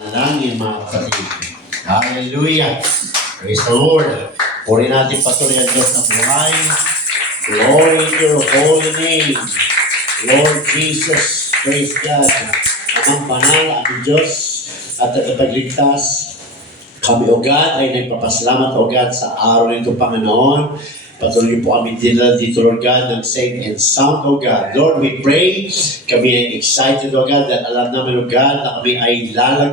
Nalangin mga kapatid. Hallelujah. Praise the Lord. Puri natin patuloy ang Diyos ng buhay. Glory to your holy name. Lord Jesus, praise God. Amang banal, aming Diyos, at tagapagligtas. Kami, O God, ay nagpapasalamat, O God, sa araw nito, Panginoon. Patuloy po kami dinala dito, Lord God, ng safe and sound, O God. Lord, we pray, kami ay excited, O God, dahil alam namin, O God, na kami ay lalo,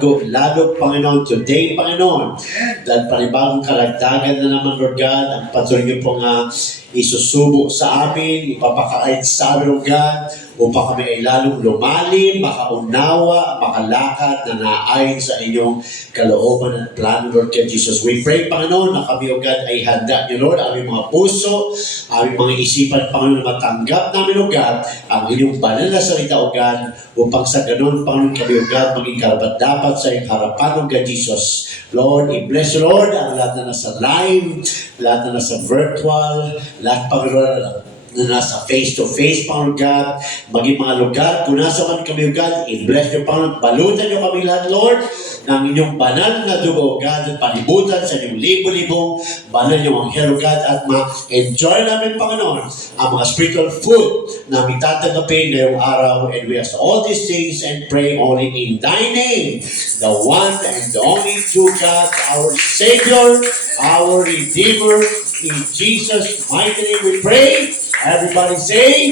Panginoon, today, Panginoon. Dahil panibagong kalagdagan na naman, Lord God, ang patuloy niyo pong isusubo sa amin, ipapakain sa amin, O God, upang kami ay lalong lumalim, makaunawa, makalakad na naayon sa inyong kalooban at plano, Lord God Jesus. We pray, Panginoon, na kami, O God, ay handa niyo, Lord, aming mga puso, aming mga isipan, Panginoon, na matanggap namin, O God, ang inyong banal na salita, O God, upang sa ganun, Panginoon, kami, O God, maging karapat-dapat sa iyong harapan, O God Jesus. Lord, i-bless, Lord, ang lahat na nasa live, lahat na nasa virtual, lahat, Panginoon, na nasa face-to-face, Panginoon God, maging mga lugar, kung nasa man kami, God, i-bless nyo, Panginoon, balutan nyo kami lahat, Lord, ng inyong banal na dugo, God, at palibutan sa inyong libo-libong banal nyo, anghel, God, at ma-enjoy namin, Panginoon, ang mga spiritual food na aming tatanggapin ngayong araw, and we ask all these things and pray only in Thy name, the one and the only true God, our Savior, our Redeemer, in Jesus' mighty name we pray. Everybody say,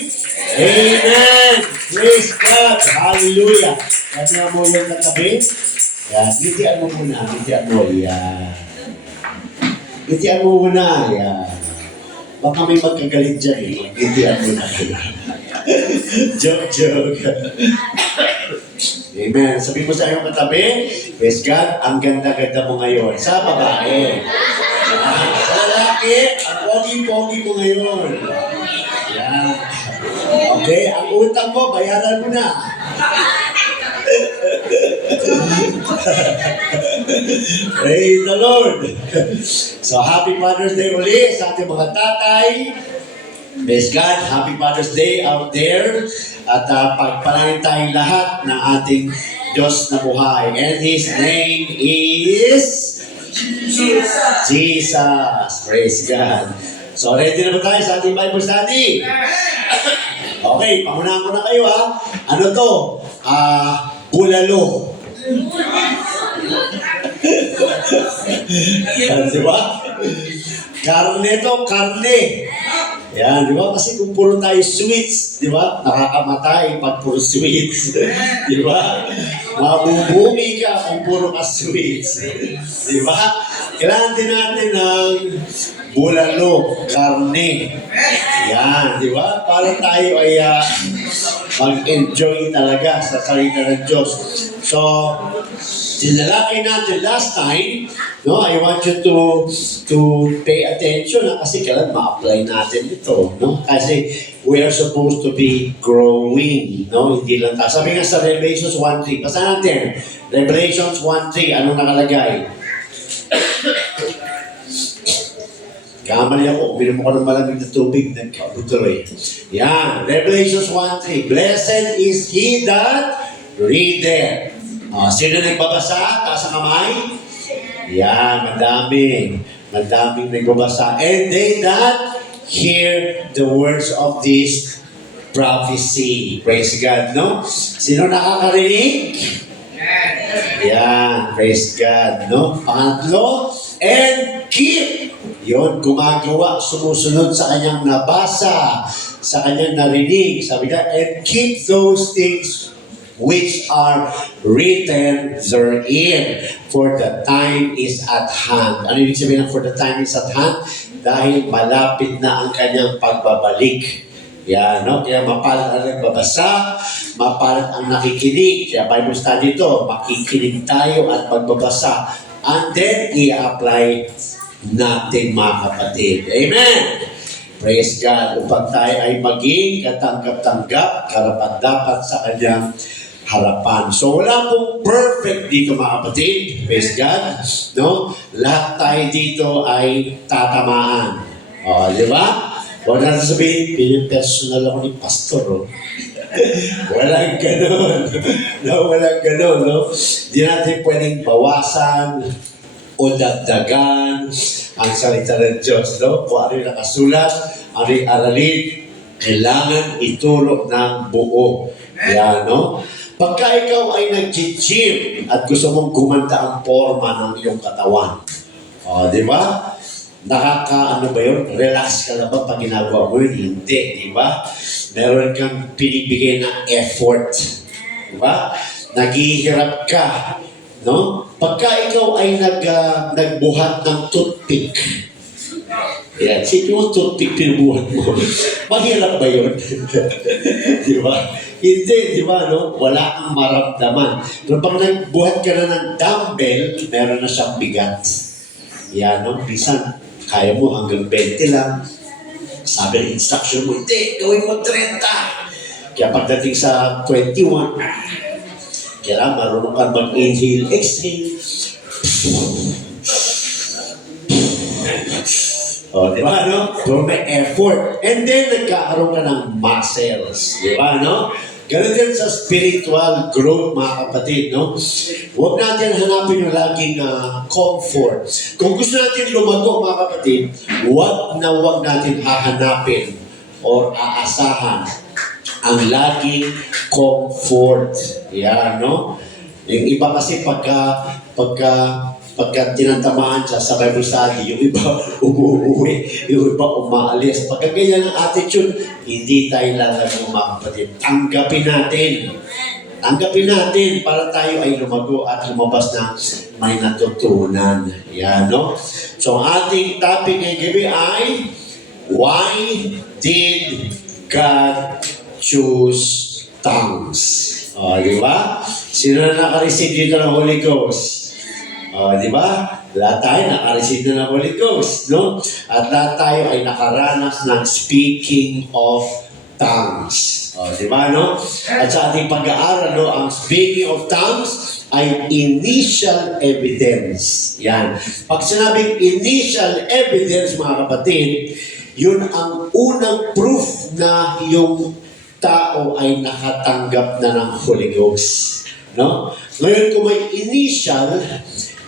Amen. Praise God. Hallelujah. Kaya mo yung natabi. Yan. Gitian mo muna. Gitian mo. Yan. Gitian mo muna. Yan. Baka may magkagalit dyan eh. Gitian mo na. Joke. Amen. Sabi mo sa iyong katabi, praise God, ang ganda-ganda mo ngayon. Sa babae. Sa lalaki, ang pogi-pogi mo ngayon. Yan. Okay, ang utang mo, bayaran mo na. Praise the Lord. So, happy Father's Day uli sa ating mga tatay. Praise God, happy Father's Day out there. At pagpalain tayong lahat ng ating Diyos na buhay. And His name is Jesus. Praise God. So, ready na ba tayo sa ating Bible study? Okay, pangunahan ko na kayo ha. Ano to? Bulalo. Di ba? Karne to, karne. Yan, di ba? Kasi kung puro tayo sweets, di ba? Nakakamatay pag puro sweets. Di ba? Mabubumi ka kung puro ka sweets. Di ba? Kailangan din natin ng bulalo, karne. Yan, di ba? Para tayo ay mag-enjoy talaga sa salita ng Diyos. So, dinalakay natin last time, no? I want you to pay attention kasi kailan ma-apply natin ito, no? Kasi we are supposed to be growing, no? Hindi lang tayo. Sabi nga sa Revelations 1:3, basta natin, Revelations 1:3, anong nakalagay? Kamali ako, uminom ko ng malamig na tubig, nagkabutuloy. Yan, Revelations 1:3, blessed is he that readeth. Sino nagbabasa? Taas ang kamay? Yan, madaming nagbabasa. And they that hear the words of this prophecy. Praise God, no? Sino nakakarinig? Yan, praise God, no? Pangatlo, and keep. Yun, gumagawa, sumusunod sa kanyang nabasa, sa kanyang narinig. Sabi ka, and keep those things which are written therein, for the time is at hand. Ano ibig sabihin ng for the time is at hand? Dahil malapit na ang kanyang pagbabalik. Yan, no? Kaya mapalad ang nagbabasa, mapalad ang nakikinig. Kaya Bible study ito, makikinig tayo at magbabasa. And then, i-apply natin mga kapatid. Amen! Praise God. Upang tayo ay maging katanggap-tanggap, karapat-dapat sa kanyang harapan. So, wala pong perfect dito mga kapatid. Praise God. No? Lahat tayo dito ay tatamaan. O, di ba? Huwag natin sabihin, personal ako ni pastor. Oh. Walang ganun. No, walang ganun, no? Di natin pwedeng bawasan o dagdagan ang salita ng Diyos, no? Kung ano yung nakasulat, ano yung aralin, kailangan ituro ng buo. Yan, no? Pagka ikaw ay nag-gym at gusto mong gumanda ang forma ng iyong katawan, o, di ba? Ano ba yun? Relax ka na ba pag ginagawa mo yun? Hindi, di ba? Meron kang pinibigay na effort. Di ba? Naghihirap ka. No? Pagka ikaw ay nagbuhat ng toothpick, yan, sige mo toothpick pinubuhat mo. Mahirap ba yun? Di ba? Hindi, di ba, no? Wala kang maramdaman. Pero pag nagbuhat ka na ng dumbbell, meron na siyang bigat. Yan, no? Bisan, kaya mo hanggang 20 lang. Sabi ng instruction mo, hindi, gawin mo 30. Kaya pagdating sa 21, kaya marunong ka mag-inhale, exhale. O, di ba, no? So, may effort. And then, nagkakaroon ka ng muscles. Di ba, no? Ganun din sa spiritual growth, mga kapatid, no? Huwag natin hanapin yung laging comfort. Kung gusto natin lumago, mga kapatid, huwag natin hahanapin or aasahan ang laging comfort. Yan, no? Yung iba kasi pagka tinatamaan siya sa Bible study, yung iba umuuwi, yung iba umaalis. Pagka ganyan ang attitude, hindi tayo lalago, mga kapatid. Tanggapin natin para tayo ay lumago at lumabas na may natutunan. Yan, no? So, ang ating topic ngayong gabi ay, why did God choose tongues? O, di ba? Sino na naka-receive dito ng Holy Ghost? Di ba? Lahat tayo naka-receive na ng Holy Ghost, no? At lahat tayo ay nakaranas ng speaking of tongues. Di ba, no? At sa ating pag-aaral, no, ang speaking of tongues ay initial evidence. Yan. Pag sinabing initial evidence, mga kapatid, yun ang unang proof na yung tao ay nakatanggap na ng Holy Ghost. No? Ngayon, kung may initial,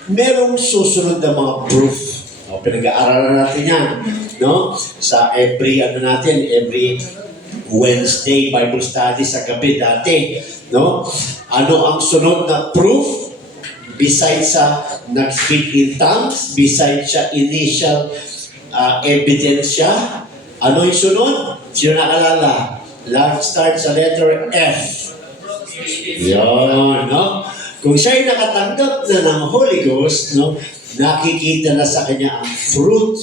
merong susunod na mga proof. Pinag-aaralan natin yan. No? Sa every Wednesday Bible study sa gabi dati. No? Ano ang sunod na proof? Besides sa nag-speak in tongues, besides sa initial evidence siya, ano yung sunod? Sino nakalala? Start sa letter F. Yun, no? Kung siya'y nakatanggap na ng Holy Ghost, no, nakikita na sa kanya ang fruit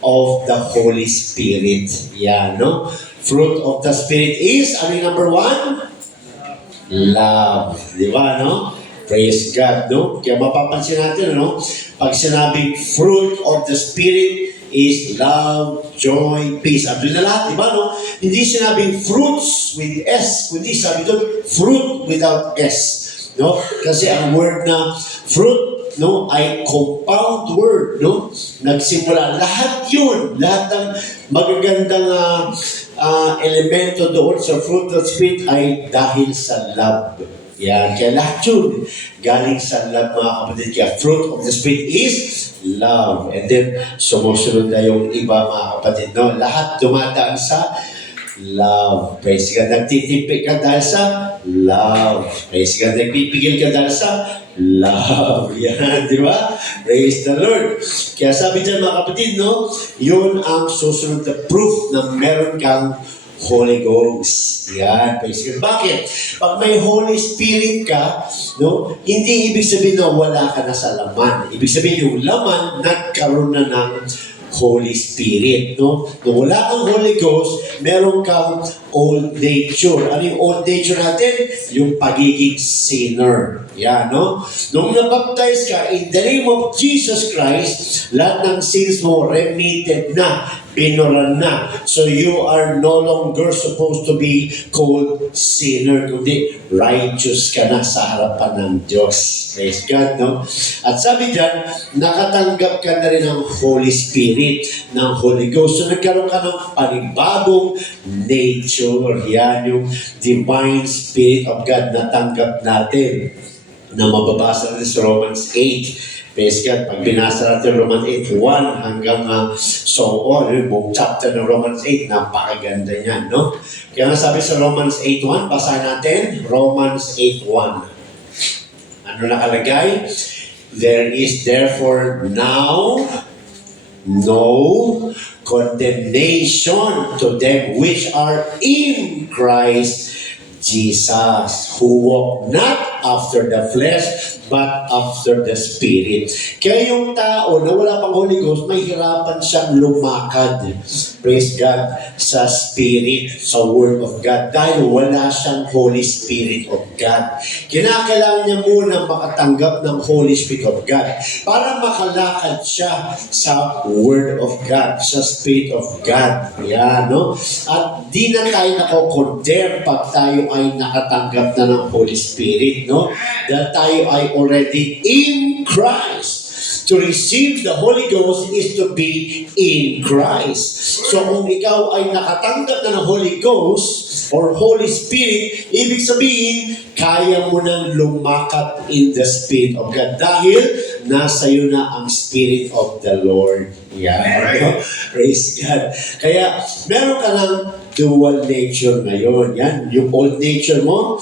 of the Holy Spirit. Yan, no? Fruit of the Spirit is, ano yung number 1? Love. Di ba, no? Praise God, no? Kaya mapapansin natin, no? Pag sinabing fruit of the Spirit is love, joy, peace. Andun na lahat, di ba, no? Hindi sinabing fruits with S, kundi sabi doon, fruit without S. No? Kasi ang word na fruit, no, ay compound word, no? Nagsimula lahat 'yun, lahat ng magagandang elemento doon sa fruit of the Spirit ay dahil sa love. Yan, kaya lahat 'yun galing sa love, mga kapatid. Kaya fruit of the Spirit is love. And then sumusunod na yung iba, mga kapatid, no? Lahat dumadaan sa love. Praise God. Nagtitipid ka dahil sa love. Praise God. Nagpipigil ka dahil sa love. Yan, di ba? Praise the Lord. Kaya sabi dyan, mga kapatid, no? Yun ang susunod na proof na meron kang Holy Ghost. Yan, praise God. Bakit? Pag may Holy Spirit ka, no? Hindi ibig sabihin na wala ka na sa laman. Ibig sabihin yung laman, nagkaroon na ng Holy Spirit, no? Nung wala kang Holy Ghost, meron kang old nature. Ano yung old nature natin? Yung pagiging sinner. Yan, no? Nung nabaptize ka in the name of Jesus Christ, lahat ng sins mo remitted na. Binoran na. So you are no longer supposed to be called sinner, kundi righteous ka na sa harapan ng Diyos. Praise God, no? At sabi dyan, nakatanggap ka na rin ng Holy Spirit, ng Holy Ghost. So nagkaroon ka ng panibagong nature. Yan yung divine Spirit of God na tanggap natin, na mababasa natin sa Romans 8. Praise God, pag binasa natin Romans 8:1 hanggang so on, yung buong chapter ng Romans 8, napakaganda niyan, no? Kaya nga sabi sa Romans 8:1, basahin natin, Romans 8:1. Ano nakalagay? There is therefore now no condemnation to them which are in Christ Jesus, who walk not after the flesh, but after the Spirit. Kaya yung tao na wala pang Holy Ghost, may hirapan siyang lumakad, praise God, sa Spirit, sa Word of God, dahil wala siyang Holy Spirit of God. Kinakailangan niya muna makatanggap ng Holy Spirit of God para makalakad siya sa Word of God, sa Spirit of God. Yan, no? At di na tayo nako-condemn pag tayo ay nakatanggap na ng Holy Spirit, no? Dahil tayo ay already in Christ. To receive the Holy Ghost is to be in Christ. So kung ikaw ay nakatanggap na ng Holy Ghost or Holy Spirit, ibig sabihin, kaya mo nang lumakat in the Spirit of God dahil nasa iyo na ang Spirit of the Lord. Yeah. Praise God. Kaya meron ka ng dual nature ngayon. Yan, yung old nature mo,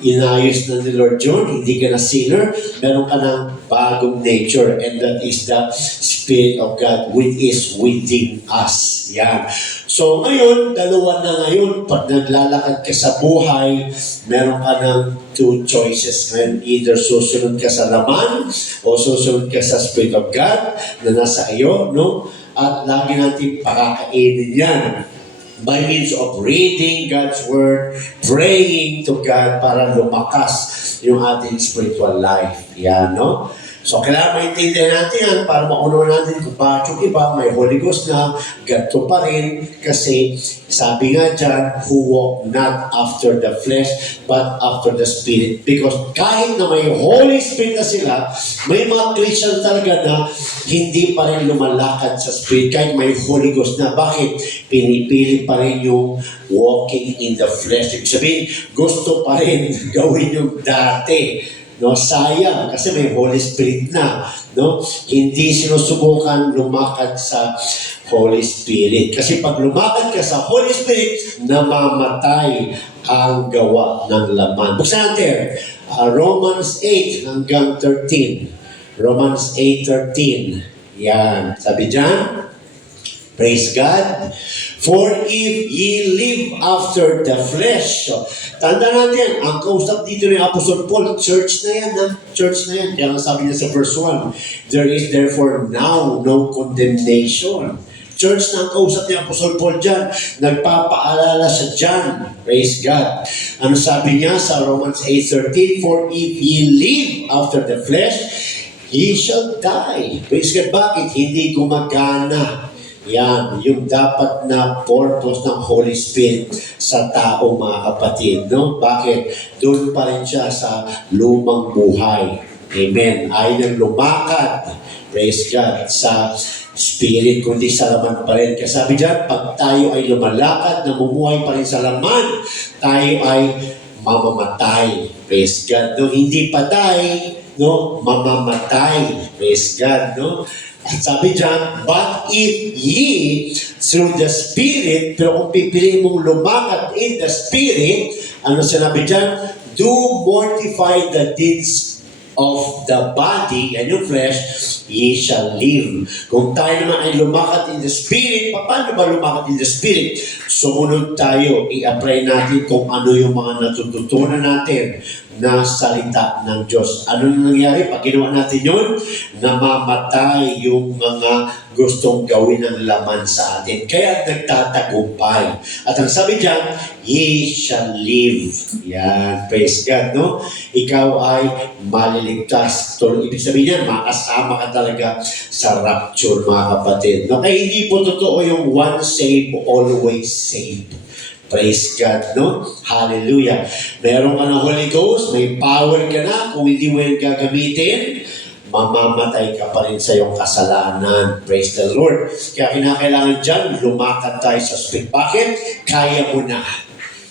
inayos na ni Lord John, hindi ka na sinner, meron ka ng bagong nature, and that is the Spirit of God which is within us. Yan. So ngayon, dalawa na ngayon, pag naglalakad ka sa buhay, meron ka ng two choices ngayon. Either susunod ka sa laman o susunod ka sa Spirit of God na nasa iyo, no? At lagi natin pakakainin yan by means of reading God's Word, praying to God para lumakas yung ating spiritual life. Yan, no? So, kailangan maintindihan natin yan para maunawa natin kung bakit yung iba may Holy Ghost na, ganito pa rin, kasi sabi nga dyan, who walk not after the flesh, but after the Spirit. Because kahit na may Holy Spirit na sila, may mga Christian talaga na hindi pa rin lumalakad sa Spirit, kahit may Holy Ghost na. Bakit? Pinipili pa rin yung walking in the flesh. Ibig sabihin, gusto pa rin gawin yung dati. No, sayang kasi may Holy Spirit na, no? Hindi sinusubukan lumakad sa Holy Spirit. Kasi pag lumakad ka sa Holy Spirit, namamatay ang gawa ng laman. Buksan natin, Romans 8 hanggang 13. Romans 8:13. Yan. Sabi dyan, praise God. For if ye live after the flesh. So, tanda natin, ang kausap dito ni Apostle Paul, church na yan, ha? Church na yan. Kaya sabi niya sa verse 1, there is therefore now no condemnation. Church na ang kausap ni Apostle Paul dyan. Nagpapaalala siya dyan. Praise God. Ano sabi niya sa Romans 8:13? For if ye live after the flesh, ye shall die. Praise God. Bakit? Hindi gumagana. Yan, yung dapat na purpose ng Holy Spirit sa tao, mga kapatid, no? Bakit? Doon pa rin siya sa lumang buhay. Amen. Ay nang lumakad, praise God, sa Spirit, kundi sa laman pa rin. Kasi sabi dyan, pag tayo ay lumalakad, namumuhay pa rin sa laman, tayo ay mamamatay. Praise God. No? Hindi patay, no? Mamamatay. Praise God, no? At sabi dyan, but if ye through the Spirit, pero kung pipili mong lumakad in the Spirit, ano sinabi dyan? Do mortify the deeds of the body and your flesh, ye shall live. Kung tayo naman ay lumakad in the Spirit, paano ba lumakad in the Spirit? Sumunod tayo, i-apply natin kung ano yung mga natututunan natin na salita ng Diyos. Ano na nangyari? Pag ginawa natin yun, namamatay yung mga gustong gawin ng laman sa atin. Kaya nagtatagumpay. At ang sabi dyan, ye shall live. Yan, praise God, no? Ikaw ay maliligtas. So, ibig sabihin yan, makasama ka talaga sa rapture, mga kapatid. No? Kaya hindi po totoo yung once saved, always saved. Praise God, no? Hallelujah. Meron ka ng Holy Ghost, may power ka na. Kung hindi mo yung gagamitin, mamamatay ka pa rin sa iyong kasalanan. Praise the Lord. Kaya kinakailangan dyan, lumakad tayo sa spirit. Bakit? Kaya mo na.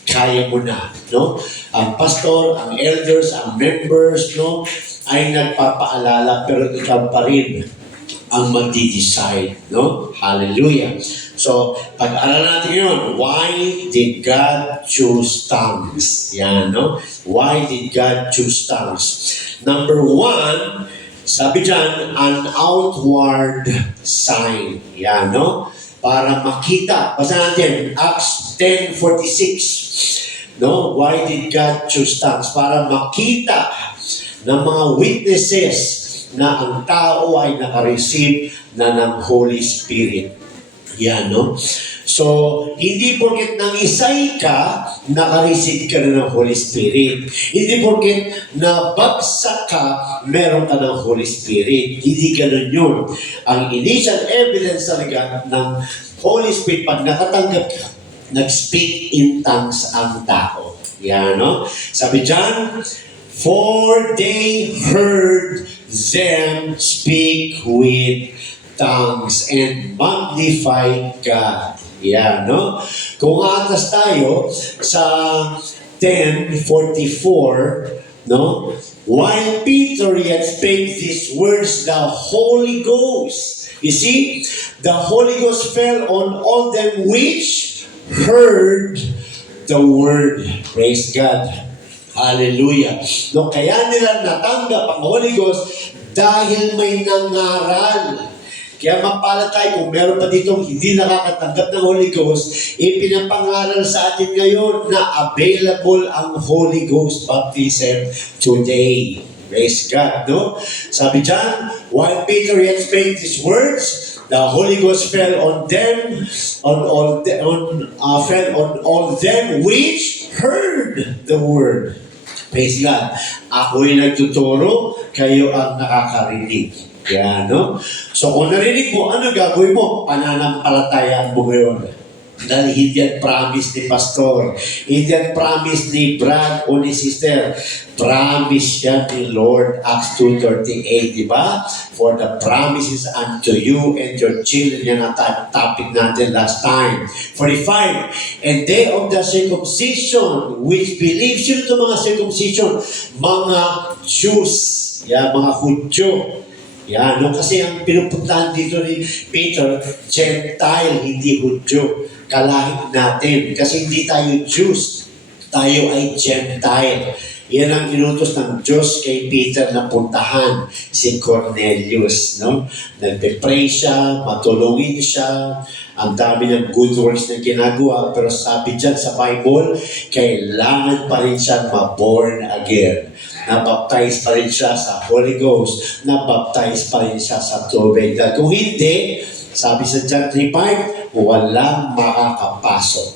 Kaya mo na, no? Ang pastor, ang elders, ang members, no, ay nagpapaalala, pero ikaw pa rin ang magdi-decide, no? Hallelujah. So, pag-aralan natin yun, why did God choose tongues? Yan, no? Why did God choose tongues? Number one, sabi dyan, an outward sign. Yan, no? Para makita. Basta natin, Acts 10:46. No? Why did God choose tongues? Para makita ng mga witnesses na ang tao ay nakareceive na ng Holy Spirit. Yan, no? So, hindi porket nangisay ka, nakareceive ka na ng Holy Spirit. Hindi porket nabagsak ka, meron ka ng Holy Spirit. Hindi ganun yun. Ang initial evidence talaga ng Holy Spirit, pag nakatanggap ka, nag-speak in tongues ang tao. Yan, no? Sabi dyan, for they heard them speak with tongues and magnify God. Yan, no? Kung atas tayo sa 10:44, no? While Peter yet spake these words, the Holy Ghost, you see, the Holy Ghost fell on all them which heard the word. Praise God. Hallelujah. No, kaya nila natanggap ang Holy Ghost dahil may nangaral. Kaya mapala tayo kung meron pa ditong hindi nakakatanggap ng Holy Ghost, ipinapangaral sa atin ngayon na available ang Holy Ghost baptism today. Praise God, no? Sabi dyan, while Peter yet spake these words, the Holy Ghost fell on them, fell on all them which heard the word. Praise God. Ako'y nagtuturo, kayo ang nakakarinig. Yan, no? So, kung narinig mo, ano gagawin mo? Pananampalatayaan mo ngayon. Dahil hindi yan promise ni Pastor. Hindi yan promise ni Brad o ni Sister. Promise yan ni Lord. Acts 2:38, di ba? For the promises unto you and your children. Yan ang topic natin last time. 45. And they of the circumcision which believe. Sino ito mga circumcision? Mga Jews. Yan, mga Hudyo. Yan, no? Kasi ang pinupuntahan dito ni Peter, Gentile, hindi Hudyo. Kalahit natin. Kasi hindi tayo Jews. Tayo ay Gentile. Yan ang inutos ng Diyos kay Peter na puntahan si Cornelius. No? Nagpe-pray siya, matulungin siya, ang dami ng good works na ginagawa. Pero sabi dyan sa Bible, kailangan pa rin siya ma-born again. Nabaptize pa rin siya sa Holy Ghost. Nabaptize pa rin siya sa tubig. Dahil kung hindi, sabi sa John 3:5, walang makakapasok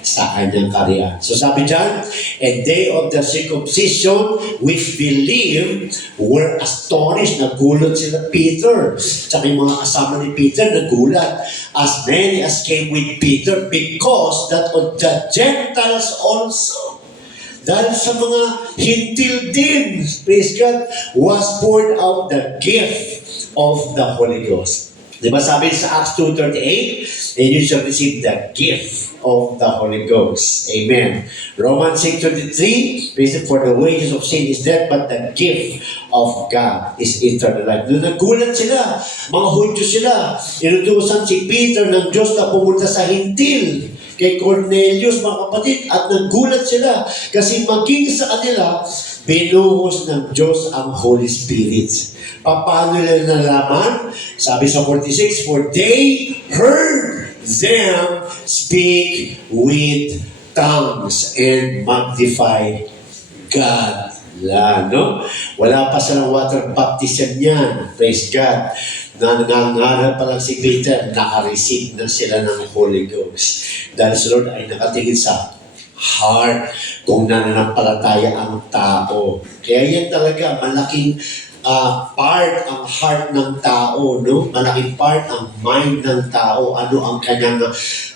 sa kanyang karya. So sabi dyan, and they of the circumcision which believed were astonished. Nagulat sila Peter. Tsaka yung mga kasama ni Peter nagulat. As many as came with Peter, because that of the Gentiles also, dahil sa mga hintil din, praise God, was poured out the gift of the Holy Ghost. Diba sabi sa Acts 2:38, and you shall receive the gift of the Holy Ghost. Amen. Romans 6:23, for the wages of sin is death, but the gift of God is eternal life. Nung nagulat sila, mga Hudyo sila, inutusan si Peter ng Diyos na pumunta sa hintil kay Cornelius, mga kapatid, at nagulat sila kasi maging sa kanila, binuhos ng Diyos ang Holy Spirit. Paano nila nalaman? Sabi sa 46, for they heard them speak with tongues and magnify God. No? Wala pa silang water baptism yan. Praise God. Nangangaral pa lang si Peter, naka-receive na sila ng Holy Ghost. Dahil si Lord ay nakatingin sa heart kung nananampalataya ang tao. Kaya yan talaga, malaking part ang heart ng tao, no? Malaking part ang mind ng tao. Ano ang kanyang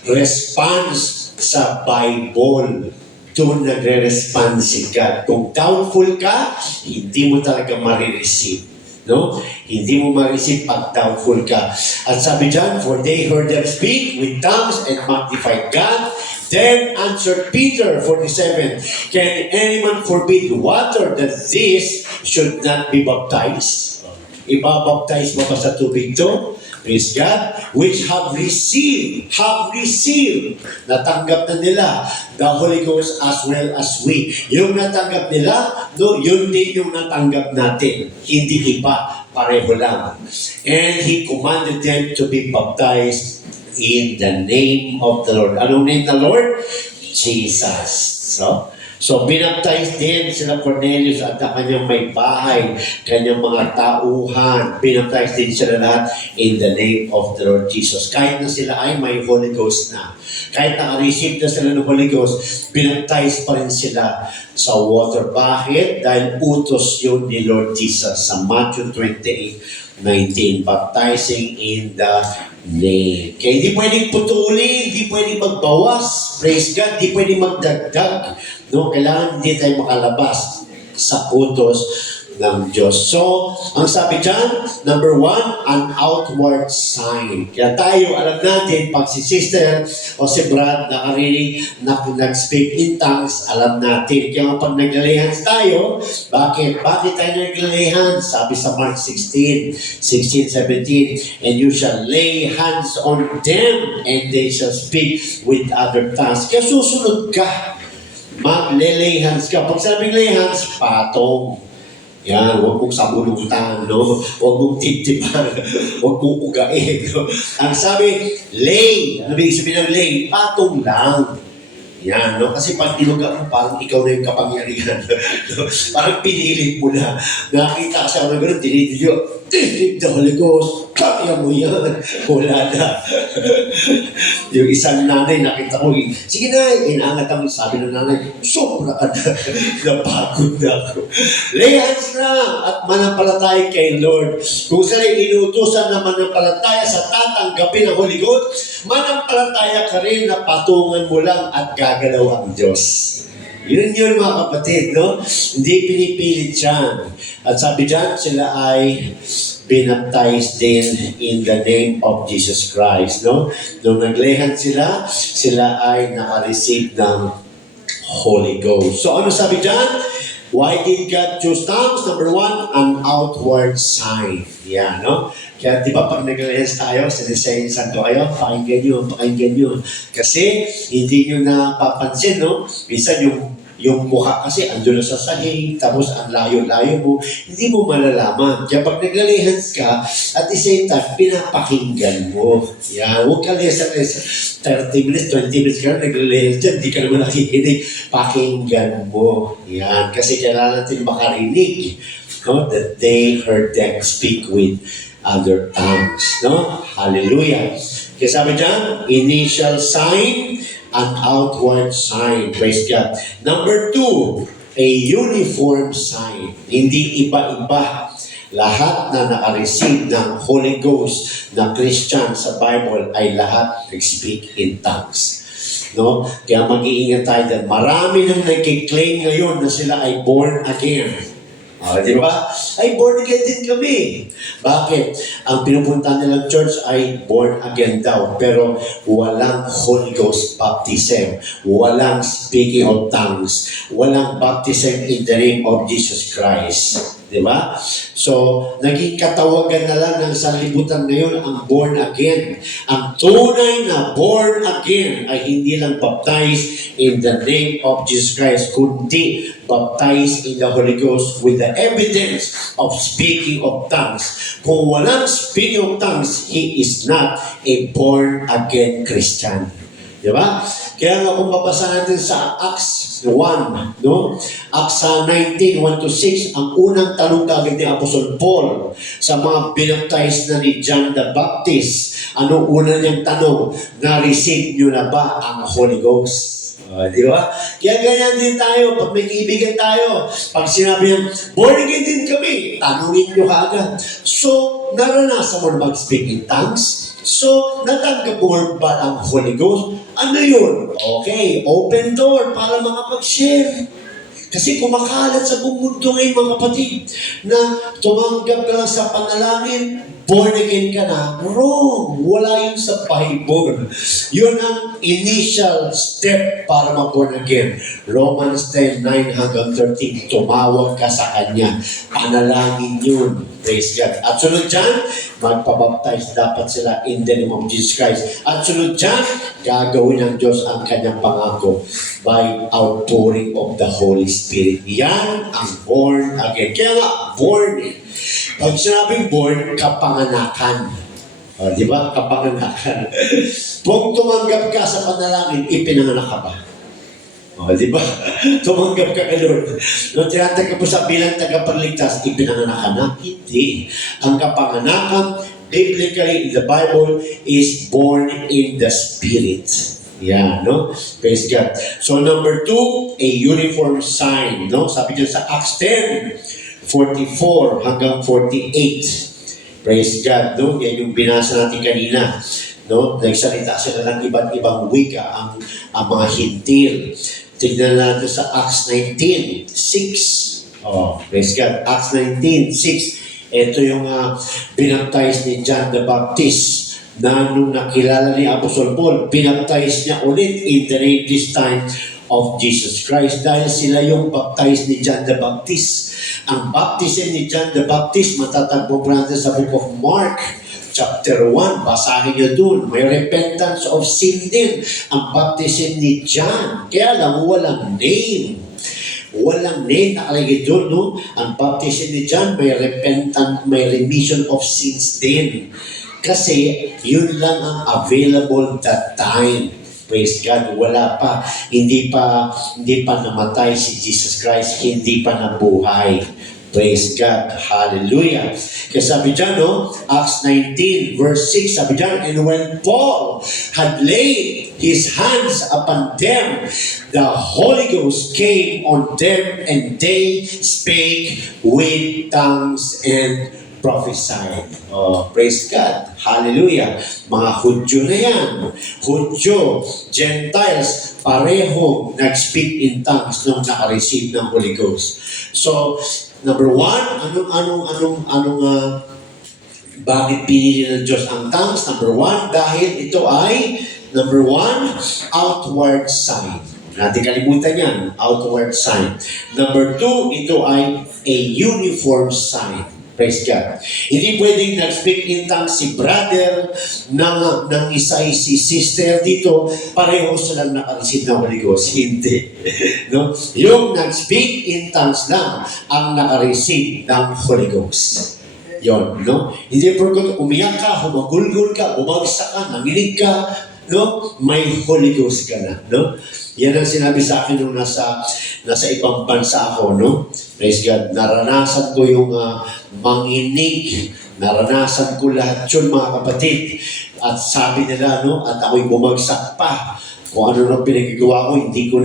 response sa Bible? Doon nagre-respond si God. Kung doubtful ka, hindi mo talaga marireceive. No? Hindi mo ma-receive pag doubtful ka. At sabi dyan, for they heard them speak with tongues and magnified God. Then answered Peter, 47, can any man forbid water that this should not be baptized? Ibabaptize mo ba sa tubig to? Praise God. Which have received, natanggap na nila the Holy Ghost as well as we. Yung natanggap nila, no, yun din yung natanggap natin. Hindi iba, pareho lang. And He commanded them to be baptized in the name of the Lord. Anong name the Lord? Jesus. So binaptize din sila Cornelius at ang kanyang may bahay, kanyang mga tauhan. Binaptize din sila lahat in the name of the Lord Jesus. Kahit na sila ay may Holy Ghost na. Kahit naka-receive na sila ng Holy Ghost, binaptize pa rin sila sa water. Bakit? Dahil utos yun ni Lord Jesus sa Matthew 28:19, baptizing in the name. Kaya hindi pwedeng putulin, hindi pwedeng magbawas. Praise God, hindi pwedeng magdagdag. No, kailangan hindi tayo makalabas sa utos ng Diyos. So, ang sabi dyan, number 1, an outward sign. Kaya tayo, alam natin, pag si sister o si Brad nakarinig, nag-speak in tongues, alam natin. Kaya pag naglalehans tayo, bakit? Bakit tayo naglalehans? Sabi sa Mark 16:17, and you shall lay hands on them, and they shall speak with other tongues. Kaya susunod ka. Magle-lay hands ka. Pag sabing lay hands, patong. Yan, huwag mong sabulutan, no? Huwag mong titipan, huwag mong ugain, no? Ang sabi, lay. Ano ibig sabihin ng lay? Patong lang. Yan, no? Kasi pag tinuga mo, parang ikaw na yung kapangyarihan. No? Parang pinilit mo na. Nakita siya na gano'n, tinitidyo. Tinitid the Holy Ghost. Kaya mo yan. Wala na. Yung isang nanay, nakita ko, sige na, inaangat kami, sabi ng nanay, sobra ka na. Napagod na ako. Lay hands na at manampalataya kay Lord. Kung sila inutusan na manampalataya sa tatanggapin ng Holy Ghost, manampalataya ka rin na patungan mo lang at gagalaw ang Diyos. Yun mga kapatid, no? Hindi pinipilit yan. At sabi dyan, sila ay binaptized din in the name of Jesus Christ, no? Nung naglehan sila ay naka-receive ng Holy Ghost. So ano sabi dyan? Why did God choose tongues? Number 1, an outward sign. Yan, no? Kaya di ba pag nag-lens tayo, sinisayin santo kayo, pakinggan nyo. Kasi hindi nyo napapansin, no? Minsan yung mukha kasi andun na sa sahig, tapos ang layo-layo mo, hindi mo malalaman. Kaya pag naglalehans ka, at the same time, pinapakinggan mo. Yan, huwag ka lesa 30 minutes, 20 minutes ka naglalehans dyan, hindi ka naman nakikinig. Pakinggan mo. Yan, kasi kailangan natin makarinig. No? That they heard them speak with other tongues. No? Hallelujah. Kaya sabi dyan, initial sign, an outward sign. Praise God. Number 2, a uniform sign. Hindi iba-iba. Lahat na naka-receive ng Holy Ghost na Christian sa Bible ay lahat nag-speak in tongues. No? Kaya mag-iingat tayo dyan. Marami nang nag-claim ngayon na sila ay born again. Di ba? Ay, born again din kami. Bakit? Ang pinupunta nilang church ay born again daw, pero walang Holy Ghost baptism, walang speaking of tongues, walang baptism in the name of Jesus Christ. Di ba? So, naging katawagan na lang ng sanlibutan ngayon ang born again. Ang tunay na born again ay hindi lang baptized in the name of Jesus Christ, kundi baptized in the Holy Ghost with the evidence of speaking of tongues. Kung walang speaking of tongues, he is not a born again Christian. Di ba? Kaya nga kung mabasa natin sa Acts 1, no? Acts 19, 1-6, ang unang tanong kagad ni Apostle Paul sa mga binaptize na ni John the Baptist. Anong una niyang tanong? Na-receive niyo na ba ang Holy Ghost? Di ba? Kaya ganyan din tayo, pag may kaibigan tayo, pag sinabi ng, born again din kami, tanungin nyo kaagad. So, naranasan mo na mag-speak in tongues? So, natanggap mo ba ang Holy Ghost? Ano yun? Okay, open door para makapag-share. Kasi kumakalat sa buong mundo ngayon, mga kapatid, na tumanggap ka lang sa panalangin, born again ka na. Wrong! Wala yun sa Bible. Yun ang initial step para ma-born again. Romans 10:9 hanggang 13, tumawag ka sa Kanya. Panalangin yun. Praise God. At sunod dyan, magpabaptize dapat sila in the name of Jesus Christ. At sunod dyan, gagawin ng Diyos ang Kanyang pangako by outpouring of the Holy Spirit. Yan ang born again. Kaya nga, born. Pag sinabing born, kapanganakan. Di ba? Kapanganakan. Kung tumanggap ka sa panalangin, ipinanganak ka ba? Di ba? Tumanggap ka kay Lord. Nung tinatanggap mo sa bilang tagapagligtas, ipinanganak ka na? Hindi. Ang kapanganakan, biblically in the Bible, is born in the Spirit. Yeah, no? Praise God. So number 2, a uniform sign. No? Sabi dyan sa Acts 10:44 hanggang 48. Praise God. No? Yan yung binasa natin kanina. No? Nagsalita sila ng iba't ibang wika ang mga hintil. Tignan natin sa Acts 19:6. Praise God. Acts 19:6. Ito yung binaptize ni John the Baptist na nung nakilala ni Apostle Paul, binaptize niya ulit in the name this time of Jesus Christ dahil sila yung baptize ni John the Baptist. Ang baptism ni John the Baptist matatagpo natin sa book of Mark chapter 1, basahin niyo dun. May repentance of sin din ang baptism ni John. Kaya lang, walang name. Walang name nakalagay dun, no? Ang baptism ni John, may repentance, may remission of sins din. Kasi, yun lang ang available that time. Praise God, wala pa. Hindi pa namatay si Jesus Christ, hindi pa nabuhay. Praise God. Hallelujah. Kaya sabi dyan, no? Acts 19, verse 6, sabi dyan, and when Paul had laid his hands upon them, the Holy Ghost came on them, and they spake with tongues and prophesied. Praise God. Hallelujah. Mga Hudyo na yan. Hudyo, Gentiles, pareho nag-speak in tongues nung naka-receive ng Holy Ghost. So, number 1, bakit pinili ng Diyos ang tongues? Number 1, dahil ito ay, number 1, outward sign. Natin kalimutan yan, outward sign. Number 2, ito ay a uniform sign. Praise God. Hindi pwedeng nag-speak in tongues si brother ng isa si sister dito, pareho silang naka-receive ng Holy Ghost. Hindi. No? Yung nag-speak in tongues lang ang naka-receive ng Holy Ghost. Yon, no? Hindi porket umiyak ka, humagulgol ka, bumagsak ka, nanginig ka, no? May Holy Ghost ka na, no? Yan ang sinabi sa akin nung nasa ibang bansa ako, no? Praise God. Naranasan ko yung manginig. Naranasan ko lahat yun, mga kapatid. At sabi nila, no? At ako'y bumagsak pa. Kung ano nang pinagagawa ko, hindi ko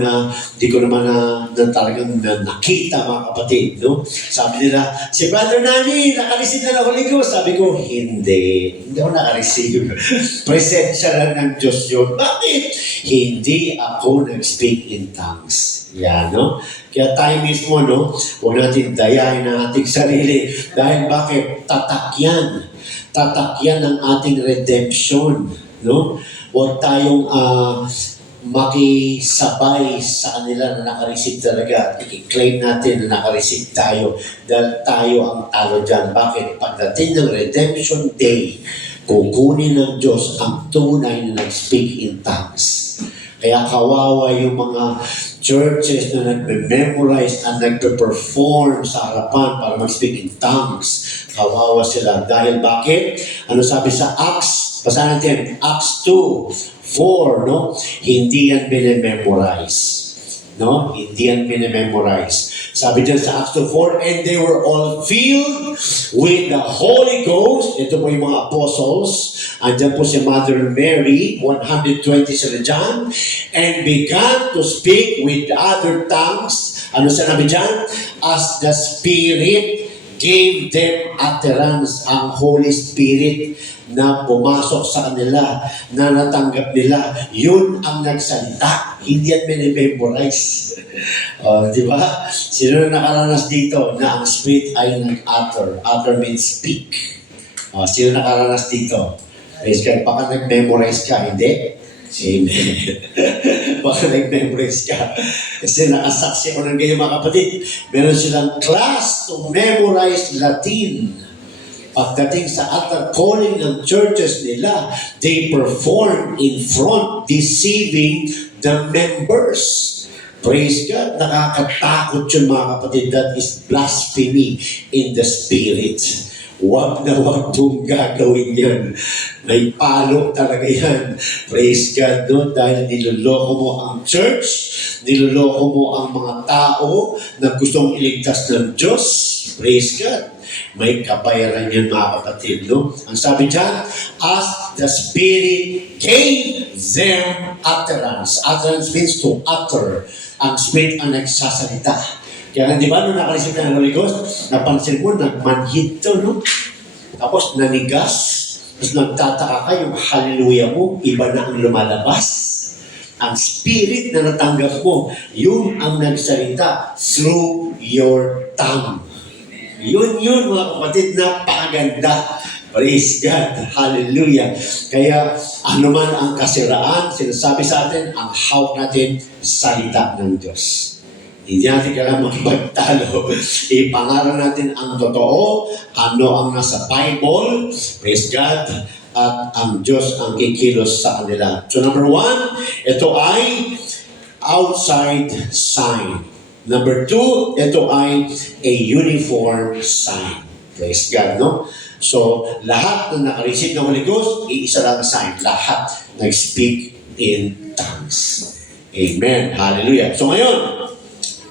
naman na talagang nakita, mga kapatid, no? Sabi nila, si Brother Nani, naka-receive na ng Holy Ghost. Sabi ko, hindi ako naka-receive. Presensya lang ng Diyos yun. Bakit? Hindi ako nag-speak in tongues. Yan, no? Kaya tayo mismo, no? Huwag natin dayain ang ating sarili. Dahil bakit? Tatakyan. Tatakyan ang ating redemption, no? Huwag tayong makisabay sa kanila na naka-receive talaga. I-claim natin na naka-receive tayo dahil tayo ang talo dyan. Bakit? Pagdating ng Redemption Day, kukunin ng Diyos ang tunay na nag-speak in tongues. Kaya kawawa yung mga churches na nagme-memorize at nagpe-perform sa harapan para mag-speak in tongues. Kawawa sila. Dahil bakit? Ano sabi sa Acts? Basahin natin, Acts 2:4, no? Hindi yan binememorize. No? Hindi yan binememorize. Sabi dyan sa Acts 2:4, and they were all filled with the Holy Ghost. Ito po yung mga apostles. Andyan po si Mother Mary, 127 dyan, and began to speak with other tongues. Ano sinabi dyan? As the Spirit gave them utterance, ang Holy Spirit na pumasok sa kanila, na natanggap nila, yun ang nagsalita. Hindi yan minimemorize. Di ba? Sino na nakaranas dito na ang Spirit ay nag-utter? Utter means speak. Sino nakaranas dito? Praise God. Baka nag-memorize ka, hindi? Amen. Baka nag-memorize ka. Kasi nakasaksi ko ng ganyan mga kapatid. Meron silang class to memorize Latin. Pagdating sa altar calling ng churches nila, they perform in front, deceiving the members. Praise God. Nakakatakot yun mga kapatid. That is blasphemy in the spirit. Huwag na huwag pong gagawin yan. May palo talaga yan. Praise God, no? Dahil niloloko mo ang church, niloloko mo ang mga tao na gustong iligtas ng Diyos. Praise God. May kabayaran yan mga kapatid, no? Ang sabi dyan, as the Spirit gave them utterance. Utterance means to utter. Ang Spirit ang nagsasalita. Kaya di ba, nung nakarisip ka ng Holy Ghost, napansin mo, nagmanhid to, no? Tapos nanigas, tapos nagtataka ka, yung hallelujah mo, iba na ang lumalabas. Ang Spirit na natanggap mo, yun ang nagsalita through your tongue. Yun, mga kapatid, napakaganda. Praise God. Hallelujah. Kaya, ano man ang kasiraan, sinasabi sa atin, ang hawak natin, salita ng Diyos. Hindi natin kailangan magtalo. Ipangaral natin ang totoo, ano ang nasa Bible, praise God, at ang Diyos ang kikilos sa kanila. So number 1, ito ay outside sign. Number 2, ito ay a uniform sign. Praise God, no? So, lahat na nakareceive ng Holy Ghost, iisa lang ang sign. Lahat nag-speak in tongues. Amen. Hallelujah. So ngayon,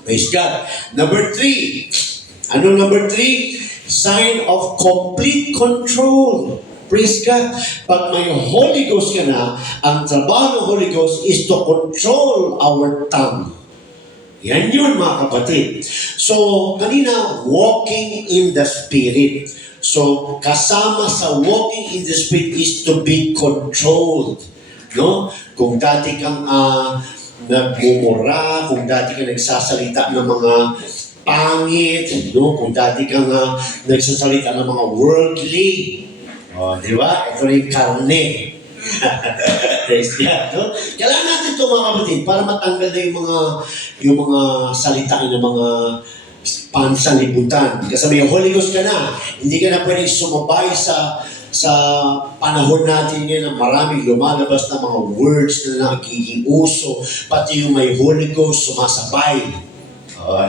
praise God. Number 3. Ano number 3? Sign of complete control. Praise God. Pag may Holy Ghost ka na, ang trabaho ng Holy Ghost is to control our tongue. Yan yun mga kapatid. So, kanina, walking in the Spirit. So, kasama sa walking in the Spirit is to be controlled. No? Kung dati kang nagmumura, kung dati ka nagsasalita ng mga pangit, no? Kung dati ka nagsasalita ng mga worldly, di ba? Ito rin karne. Praise God, no? Kailangan natin ito mga kapatid para matanggal na yung mga salita ng mga pansalibutan. Kasi may Holy Ghost ka na, hindi ka na pwedeng sumabay sa panahon natin ngayon na maraming lumalabas na mga words na nakikiuso, pati yung may Holy Ghost sumasabay.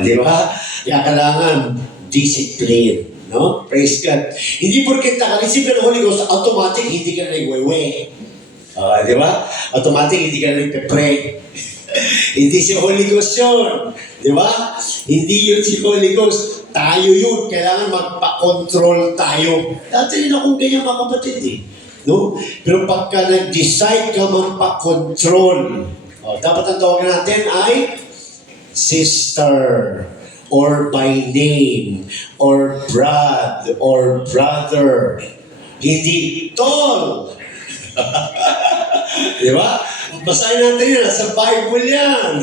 Di ba? Kaya kailangan discipline. No? Praise God. Hindi porket nakareceive ng Holy Ghost, automatic hindi ka na nagwewe. Di ba? Automatic hindi ka na nagpe-pray. Hindi si Holy Ghost yun. Di ba? Hindi yun si Holy Ghost. Tayo yun. Kailangan magpa-control tayo. Dati rin akong ganyan mga kapatid eh. No? Pero pagka nag-decide ka magpa-control, dapat ang tawagan natin ay sister, or by name, or brother. Hindi tol. Di ba? Basahin natin yan. Sa Bible yan.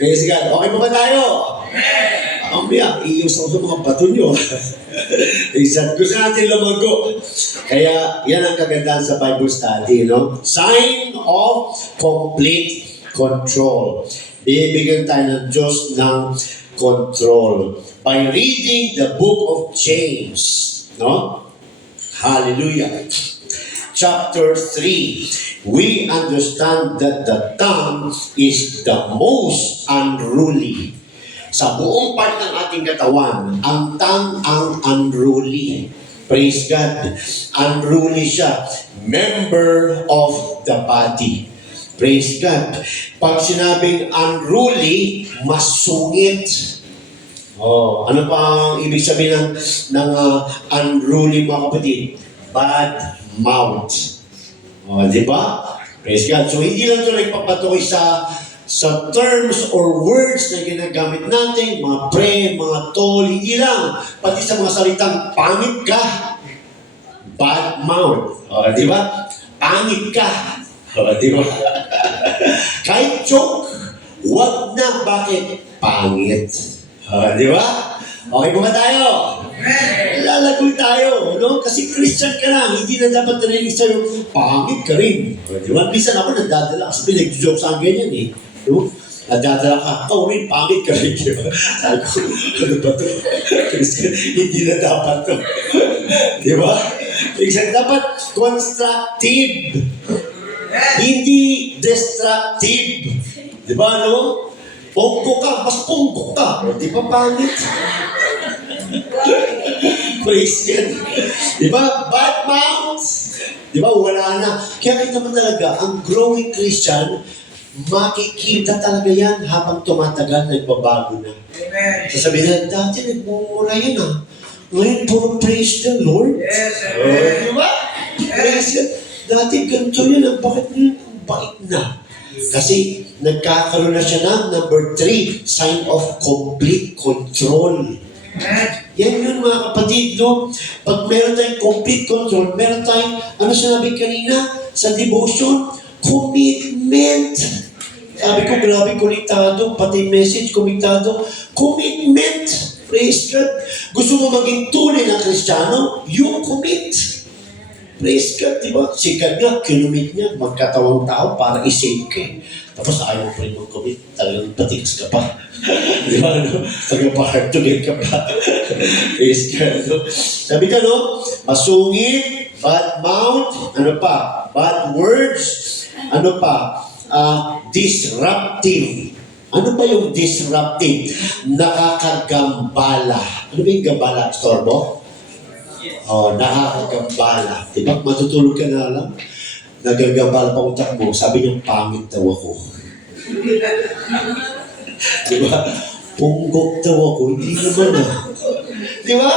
Praise God. Okay pa ba tayo? Mamaya, iiusaw sa mga bato nyo. Gusto natin lumago. Kaya, yan ang kagandahan sa Bible study, no? Sign of complete control. Bibigyan tayo ng Diyos ng control by reading the book of James, no? Hallelujah. Chapter 3, we understand that the tongue is the most unruly. Sa buong part ng ating katawan, ang tongue ang unruly. Praise God. Unruly siya. Member of the body. Praise God. Pag sinabing unruly, masungit. Ano pa ang ibig sabihin ng unruly mga kapatid? bad mouth. O, di ba? Praise God. So, hindi lang ito nagpapatukoy sa terms or words na ginagamit natin, mga pre, mga tol, hindi lang. Pati sa mga salitang pangit ka, bad mouth. O, di ba? Pangit ka. O, di ba? Kahit joke, wag na. Bakit? Pangit. O, di ba? Okay po ba tayo? Lalagoy tayo, no? Kasi Christian ka na, hindi na dapat narinig sa'yo, pangit ka rin. Di ba? Minsan ako nagdadala kasi pinag-joke sa akin ganyan eh. No? Nagdadala ka, ikaw rin, pangit ka rin. Di ba? Sabi ko, ano ba ito? Christian, hindi na dapat ito. Di ba? Christian, dapat constructive. Hindi destructive. Di ba, no? Pungko ka, mas pungko ka. Di ba pangit? Praise God. Di ba? Bad mouth. Di ba? Wala na. Kaya kita naman talaga, ang growing Christian, makikita talaga yan habang tumatagal, nagbabago na. Amen. Sasabihin na, dati nagmumura yan ah. Ngayon, puro praise the Lord. Yes, amen. Di ba? Praise God. Dati ganito yan. Bakit ngayon ang bait na? Kasi nagkakaroon na siya ng number 3, sign of complete control. Amen. Yan yun mga kapatid, no? Pag meron tayong complete control, meron tayong, ano sinabi kanina, sa devotion, commitment. Sabi ko, grabe, konektado, pati message, konektado. Commitment. Praise God. Gusto mo maging tunay na Kristiyano, yung commit. Praise God, di ba? Si God nga, kinumit niya, magkatawang tao para i-save ka eh. Tapos ayaw mo pa rin mag-commit, talagang patigas ka pa. Di ba, no? Talagang pa-hard to get ka pa. Praise God, no? Sabi ka, no? Masungit, bad mouth, ano pa? Bad words, ano pa? Disruptive. Ano ba yung disruptive? Nakakagambala. Ano ba yung gambala? Storbo? Oh, nakakagambala. Diba? Matutulog ka na lang. Nagagambala pa utak mo. Sabi niya, pangit daw ako. Diba? Punggok daw ako. Hindi naman ah. Diba?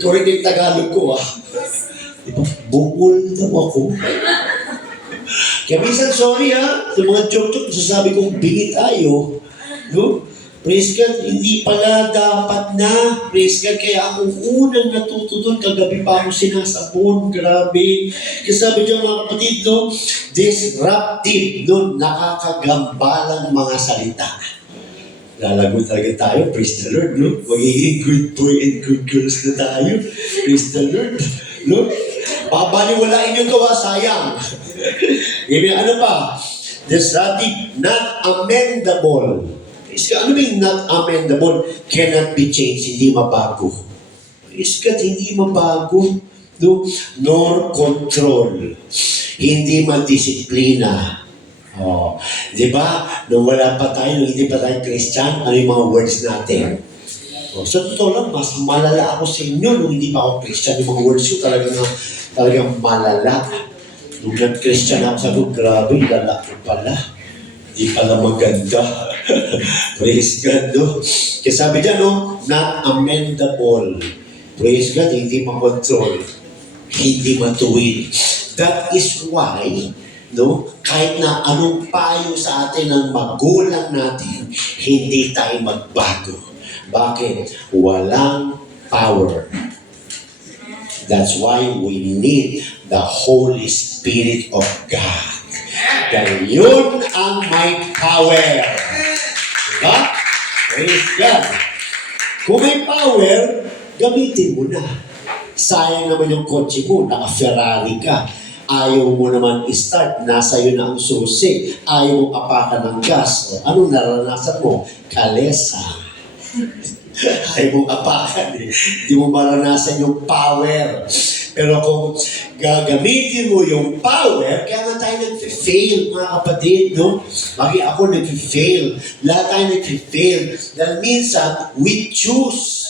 Correct yung Tagalog ko ah. Diba? Bungol daw ako. Kaya minsan, sorry ha, sa mga joke-joke, sasabi kong bingit tayo. No? Praise God, hindi pala dapat na. Praise God, kaya ako unang natuto doon, kagabi pa ako sinasabon, grabe. Kasi sabi niya mga kapatid, no, disruptive, no, nakakagambalang mga salita. Lalago talaga tayo, praise the Lord, no? Magiging good boy and good girls na tayo. Praise the Lord, no? Babaliwalain nyo to ha, sayang. Ngayon, ano pa? Disruptive, not amendable. Ano ba yung not amendable? Cannot be changed, hindi mabago. Iskat, hindi mabago. No? Nor control. Hindi madisiplina. Oh. Di ba? Nung wala pa tayo, nung hindi pa tayo Christian, ano yung mga words natin? Oh, sa totoo lang, mas malala ako sa inyo nung hindi pa ako Christian. Yung mga words ko talagang malala. Nung nag-Christian ako, sabi ko, grabe, lalaki pala. Hindi pala maganda. Praise God, no? Kasi sabi dyan, no? Not amendable. Praise God, hindi makontrol. Hindi matuwid. That is why, no? Kahit na anong payo sa atin ng magulang natin, hindi tayo magbago. Bakit? Walang power. That's why we need the Holy Spirit of God. Dahil yun ang may power. Diba? Praise God. Kung may power, gamitin mo na. Sayang naman yung kotse mo, naka-Ferrari ka. Ayaw mo naman i-start, nasa iyo na ang susi. Ayaw mo apakan ng gas. O, anong naranasan mo? Kalesa. Ayaw mo apakan eh. Hindi mo maranasan yung power. Pero kung gagamitin mo yung power, kaya nga tayo nag-fail, mga kapatid, no? Bakit ako nag-fail? Lahat tayo nag-fail. Dahil minsan, we choose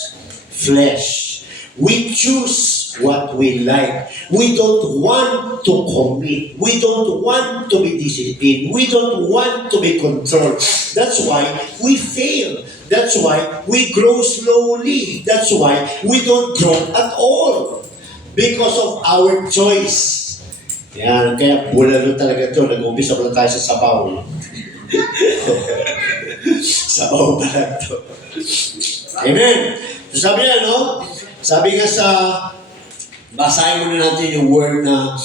flesh. We choose what we like. We don't want to commit. We don't want to be disciplined. We don't want to be controlled. That's why we fail. That's why we grow slowly. That's why we don't grow at all. because of our choice. Yan, kaya bulalo talaga ito. Nag-umpisa pa lang tayo sa sabaw. Sabaw pa lang ito. Amen. So sabi niya, no? Sabi nga sa, basahin muna natin yung word na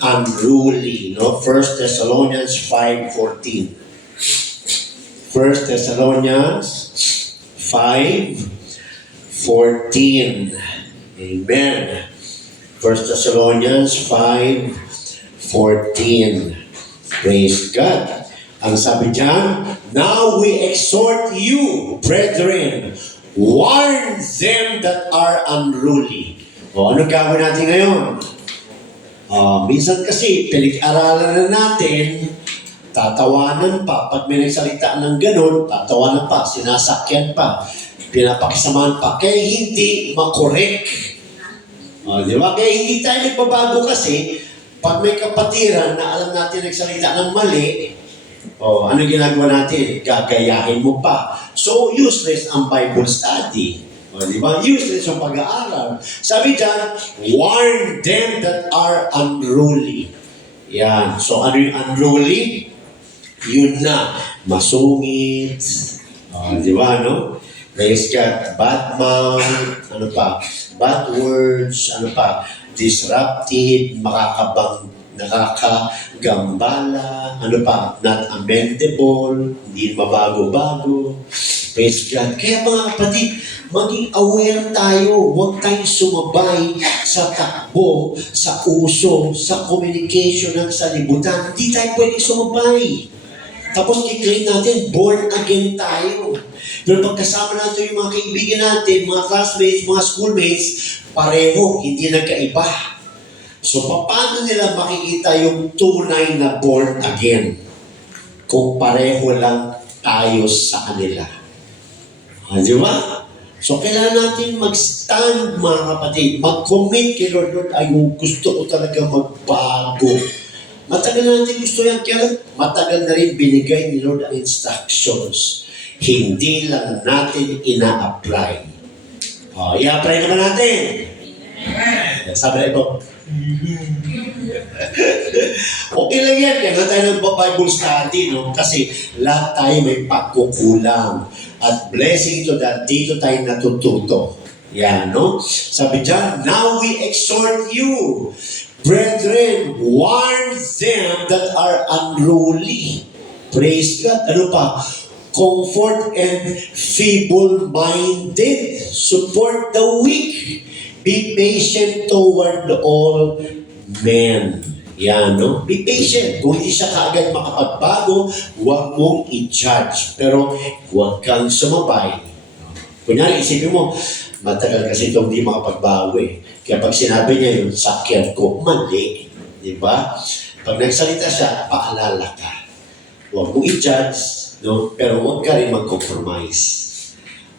unruly, no? 1 Thessalonians 5:14. 1 Thessalonians 5:14. Amen. 1 Thessalonians 5:14. Praise God. Ang sabi diyan, now we exhort you, brethren, warn them that are unruly. O, ano gagawin natin ngayon? Minsan kasi, pinag-aralan na natin, tatawanan pa. Pag may nagsalita ng ganun, tatawanan pa, sinasakyan pa, pinapakisamahan pa. Kaya hindi makorek. Di ba? Kaya hindi tayo nagbabago kasi, pag may kapatiran na alam natin nagsalita ng mali, ano ginagawa natin? Gagayahin mo pa. So, useless ang Bible study. Di ba? Useless ang pag-aaral. Sabi dyan, warn them that are unruly. Yan. So, ano yung unruly? Yun na. Masungit. Di ba, no? Praise God. Bad mouth. Ano pa? Bad words. Ano pa? Disruptive. Nakakagambala. Ano pa? Not amendable. Hindi mabago-bago. Praise God. Kaya mga kapatid, maging aware tayo. Huwag tayong sumabay sa takbo, sa uso, sa communication ng salibutan. Hindi tayo pwedeng sumabay. Tapos i-claim natin, born again tayo. Pero pagkasama natin yung mga kaibigan natin, mga classmates, mga schoolmates, pareho, hindi nagkaiba. So, paano nila makikita yung tunay na born again? Kung pareho lang tayo sa kanila. Di ba? So, kailangan natin mag-stand, mga kapatid. Mag-commit kay Lord, Lord, gusto ko talaga magbago. Matagal na natin gusto yan. Kaya matagal na rin binigay ni Lord ang instructions. Hindi lang natin ina-apply. I-apply naman natin. Sabi na ito, okay lang yan. Kaya nga tayo nag-Bible study, no? Kasi lahat tayo may pagkukulang. At blessing to that, dito tayo natututo. Yan, no? Sabi dyan, now we exhort you, brethren, warn them that are unruly. Praise God. Ano pa? Comfort and feeble-minded. Support the weak. Be patient toward all men. Yan, no? Be patient. Kung hindi siya kaagad makapagbago, huwag mong i-judge. Pero huwag kang sumabay. Kunyari, isipin mo, matagal kasi itong hindi makapagbago eh. Kaya pag sinabi niya yun, sakyan ko, mali. Di ba? Pag nagsalita siya, paalala ka. Huwag mong i-judge, no? Pero huwag ka rin mag-compromise.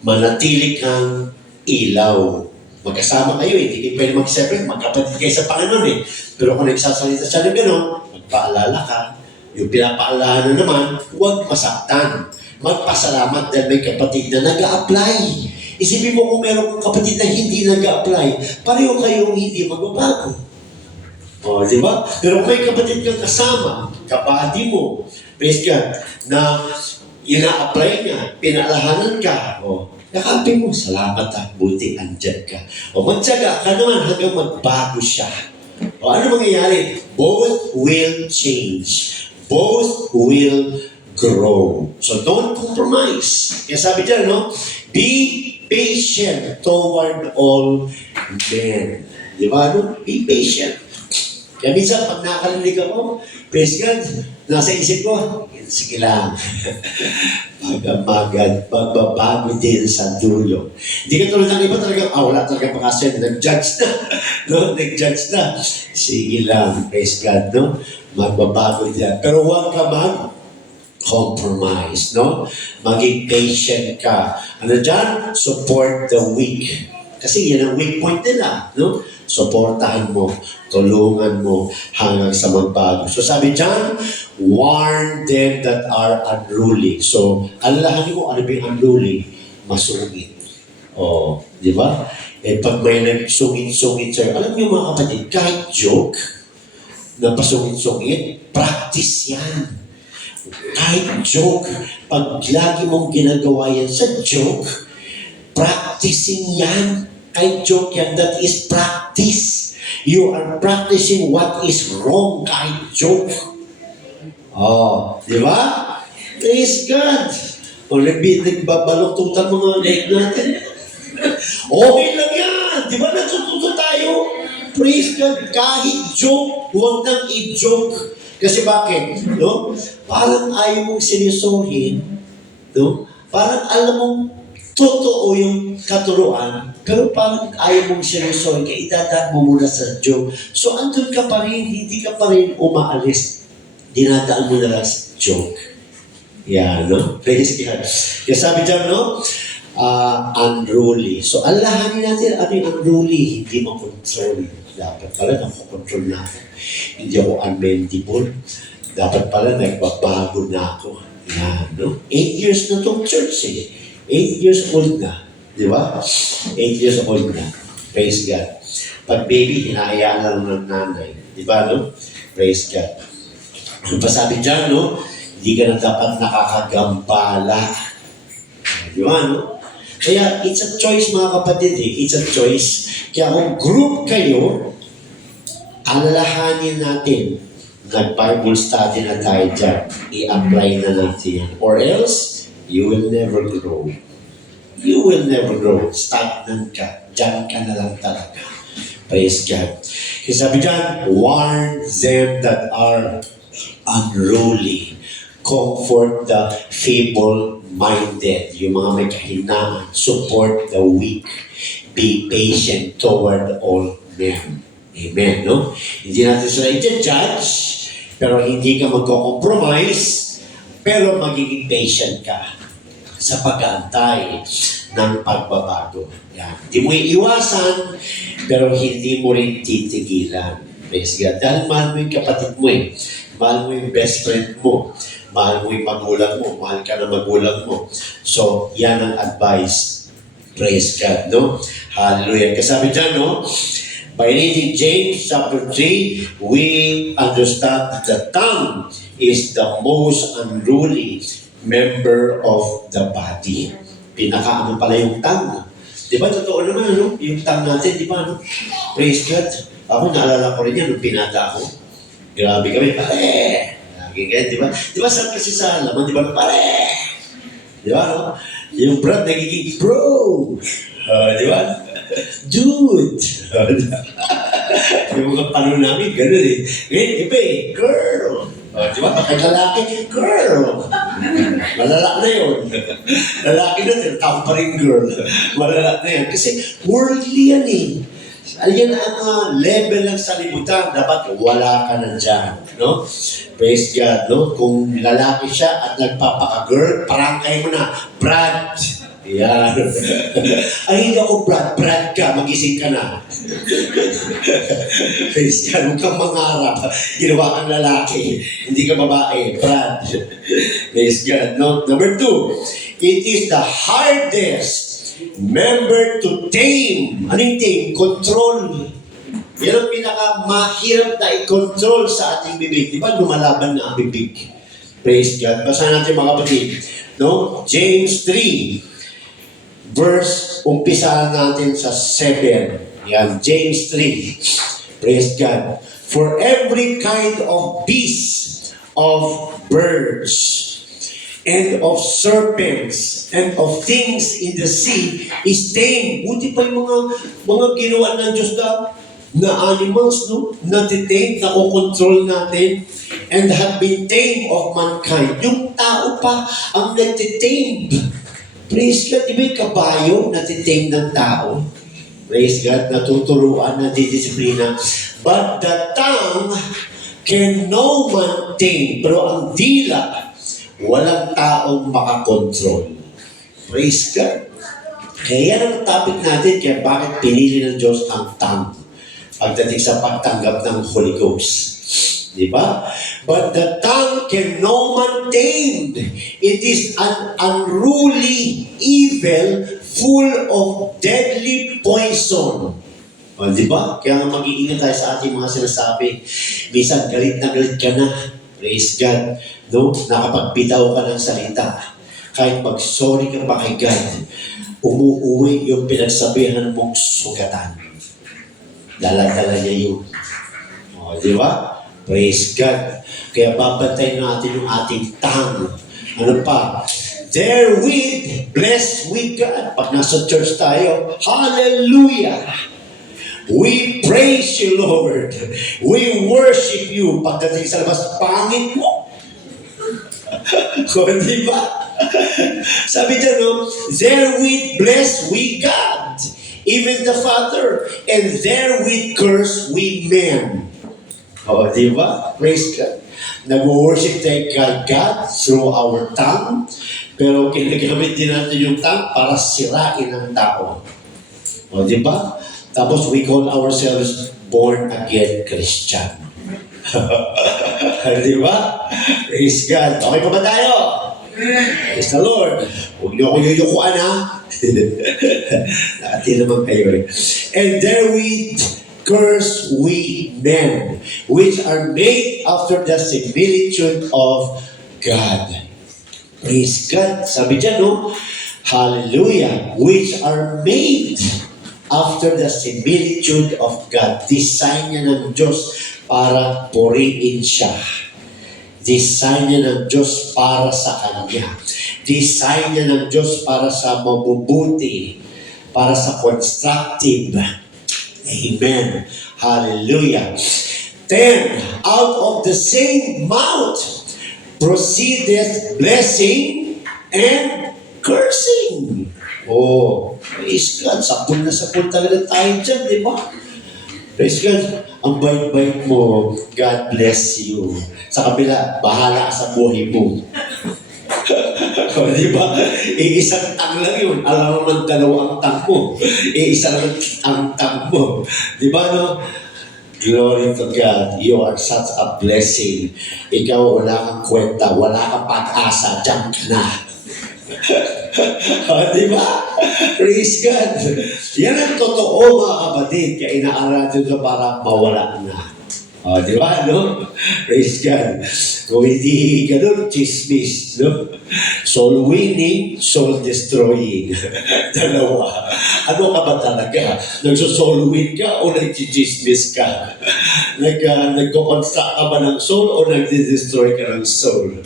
Manatili kang ilaw. Magkasama kayo eh, hindi kayo pwede mag-separate, magkapatid kayo sa Panginoon eh. Pero kung nagsasalita siya ng gano'n, magpaalala ka. Yung pinapaalala na naman, huwag masaktan. Magpasalamat dahil may kapatid na nag-a-apply. Isipin mo kung meron kang kapatid na hindi nag-a-apply, pareho kayong hindi magbabago. Di ba? Pero kung may kapatid kang kasama, kapatid mo, praise God, na ina-apply niya, pinalahanan ka, yakapin mo, salamat buti andyan ka. Magtsaga ka naman hanggang magbago siya. Ano mangyayari? Both will change. Both will grow. So don't compromise. Kaya sabi dyan, no? Be patient toward all men. Di ba? No? Be patient. Kaya minsan, pag nakakalilig ako, praise God, nasa isip ko, sige lang. Magbabago din sa dulo. Hindi ka tulad ng iba talaga, wala talaga pakasya, nag-judge na. No? Nag-judge na. Sige lang, praise God, no? Magbabago din. Pero huwag ka mag-compromise, no? Maging patient ka. Ano dyan? Support the weak. Kasi yan ang weak point nila, no? Suportahan mo, tulungan mo hanggang sa magbago. So sabi dyan, warn them that are unruly. So, alalahanin mo, ano ba yung unruly? Masungit. Oh, di ba? Eh pag may nagsungit-sungit sa'yo, alam niyo mga kapatid, kahit joke na pasungit-sungit, practice yan. Kahit joke, pag lagi mong ginagawa yan sa joke, practicing yan. Kahit joke yan, that is practice. You are practicing what is wrong kahit joke. Oh, di ba? Praise God. O, nagbabalututan mga leg natin. Okay lang yan. Di ba natututo tayo? Praise God. Kahit joke, huwag nang i-joke. Kasi bakit? No? Parang ayaw mong seryosohin. No? Parang alam mong totoo yung katuruan, pero parang ayaw mong seryosohin, kaya idadaan mo muna sa joke. So, andun ka pa rin, hindi ka pa rin umaalis. Dinadaan mo na lang sa joke. Yan, no? Praise God. Kaya sabi dyan, no? Unruly. So, alahanin natin ano yung unruly, hindi makontrol. Dapat pala nakokontrol na ako. Hindi ako unbendable. Dapat pala nagbabago na ako. Yan, no? 8 years na itong church, eh. 8 years old na. Di ba? 8 years old na. Praise God. Pag baby, hinahayaan na lang ng nanay. Di ba, no? Praise God. Ang pasabi dyan, no? Hindi ka na dapat nakakagambala. Di ba, no? Kaya, it's a choice, mga kapatid, eh. It's a choice. Kaya kung group kayo, alalahanin natin. Nag-Bible study na tayo dyan. I-apply na natin yan. Or else, you will never grow. You will never grow. Stagnant ka. Diyan ka na lang talaga. Praise God. Kasi sabi dyan, warn them that are unruly. Comfort the feeble-minded. Yung mga may kahinaan. Support the weak. Be patient toward all men. Amen, no? Hindi natin sila i-judge, pero hindi ka magko-compromise, pero magiging patient ka sa pag-aantay ng pagbabago. Yan. Hindi mo iiwasan, pero hindi mo rin titigilan. Praise God. Dahil mahal mo yung kapatid mo eh. Mahal mo yung best friend mo. Mahal mo yung magulang mo. Mahal ka ng magulang mo. So, yan ang advice. Praise God, no? Hallelujah. Kasabi dyan, no? By reading James chapter 3, we understand that the tongue is the most unruly member of the body. Pinaka-ano pala yung tongue. Di ba, totoo naman, ano? Yung tongue natin, di ba, ano? Praise God. Ako, naalala ko rin yan nung pinata ako. Grabe kami, pare! Lagi ganyan, di ba? Di ba, saan kasi sa laman, di ba, pare! Di ba, no? Yung brad, nagiging bro! Di ba? Dude! Yung mga panahon namin, gano'n eh. Ngayon, iba eh, girl! Di ba? Pagka lalaki, girl! Malala na yun. Lalaki na, tinatawag pa rin girl. Malala na yan. Kasi worldly yan eh. Yan ang level ng salibutan. Dapat wala ka na dyan. No? Praise God. No? Kung lalaki siya at nagpapaka-girl, parangkay mo na, Brad! Yan. Ay, hindi ako Brad. Brad ka, magising ka na. Praise God. Huwag kang mangarap. Ginawa kang lalaki. Hindi ka babae. Brad. Praise God. No? Number 2, it is the hardest member to tame. Anong tame? Control. Yan ang pinakamahirap na i-control sa ating bibig. Di ba lumalaban na ang bibig? Praise God. Basahin natin mga kapatid. No? James 3. Verse, umpisa natin sa 7. Yan, James 3. Praise God. For every kind of beast, of birds, and of serpents, and of things in the sea, is tamed. Buti pa yung mga ginawa ng Diyos na animals, no? Na-tame, nakokontrol natin, and have been tamed of mankind. Yung tao pa ang nag-tame. Praise God, di ba yung kabayo natitame ng tao? Praise God, natuturuan, nadidisiplina. But the tongue can no man tame. Pero ang dila, walang taong makakontrol. Praise God. Kaya yan ang topic natin, kaya bakit pinili ng Diyos ang tongue pagdating sa pagtanggap ng Holy Ghost. Di ba? But the tongue can no man tame. It is an unruly evil full of deadly poison. O, di ba? Kaya nga mag-iingat tayo sa ating mga sinasabi. Minsan, galit na galit ka na. Praise God. No? Nakapagbitaw ka ng salita. Kahit mag-sorry ka pa kay God, umuuwi yung pinagsabihan mong sugatan. Dala-dala niya yun. O, di ba? Praise God. Kaya babantayin natin yung ating tongue. Ano pa? Therewith, blessed with God. Pag nasa church tayo, hallelujah! We praise you, Lord. We worship you. Pagdating sa labas, pangit mo. O, di ba? Sabi dyan, no? Therewith, blessed we God, even the Father, and therewith curse we men. O, di ba? Praise God. Nag-worship tayo kay God through our tongue, pero kinagamit din natin yung tongue para sirain ang tao. O, di ba? Tapos we call ourselves born again Christian. Di ba? Praise God. Okay pa ba tayo? Praise the Lord. Huwag niyo ako yuyukuan, ha? Nakati naman kayo eh. And therewith curse we men, which are made after the similitude of God. Praise God. Sabi dyan, no? Hallelujah. Which are made after the similitude of God. Design niya ng Diyos para purihin siya. Design niya ng Diyos para sa Kanya. Design niya ng Diyos para sa mabubuti, para sa constructive. Amen. Hallelujah. Then, out of the same mouth proceedeth blessing and cursing. Oh, praise God. Sapul na sapul talaga tayo dyan, di ba? Praise God. Ang bait-bait mo, God bless you. Sa kabila, bahala sa buhay mo. O, di ba? Iisang tang lang yun. Alam mo man dalawang tang mo. Iisa lang ang tang mo. Di ba, no? Glory to God. You are such a blessing. Ikaw, wala kang kwenta. Wala kang pag-asa. Diyan ka na. Di ba? Praise God. Yan ang totoo, mga kapatid. Kaya inaaral ito para mawala na. Di ba, no? Praise God. Kung hindi ganun, chismis, no? Soul winning, soul destroying. Dalawa. Ano ka ba talaga? Nagso-soul win ka o nag-chismis ka? Nagko-construct ka ba ng soul o nag-destroy ka ng soul?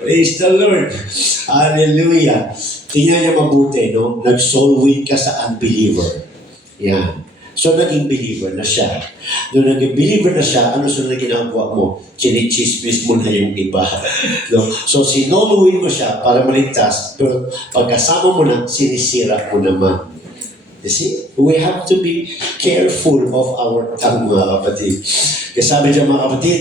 Praise the Lord. Hallelujah. Tingnan niya mabuti, no? Nag-soul win ka sa unbeliever. Yan. So, naging believer na siya. Nung naging believer na siya, ano sunod na ginagawa mo? Chinichismis mo na yung iba. No? So, sinoluin mo siya para maligtas, pero pagkasama mo na, sinisira mo naman. You see? We have to be careful of our tongue, mga kapatid. Kasi sabi dyan, mga kapatid,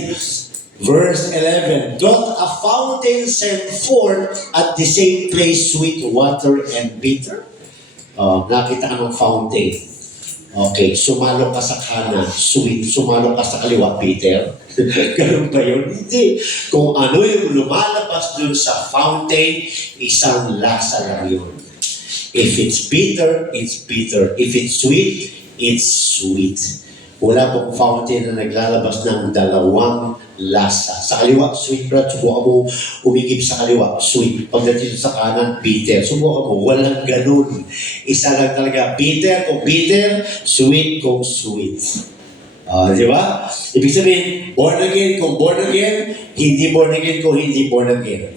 verse 11, doth a fountain send forth at the same place sweet water and bitter? Nakita ka ng fountain. Okay, sumalo ka sa kanan, sweet. Sumalo ka sa kaliwa, bitter. Ganun ba yun? Hindi. Kung ano yung lumalabas dun sa fountain, isang lasa lang yun. If it's bitter, it's bitter. If it's sweet, it's sweet. Wala pong fountain na naglalabas ng dalawang lasa. Sa kaliwa, sweet bread. Subukan mo umigib sa kaliwa, sweet. Pagdating sa kanan, bitter. Subukan mo, walang ganun. Isa lang talaga, bitter kung bitter, sweet kung sweet. Di ba? Ibig sabihin, born again kung born again, hindi born again kung hindi born again.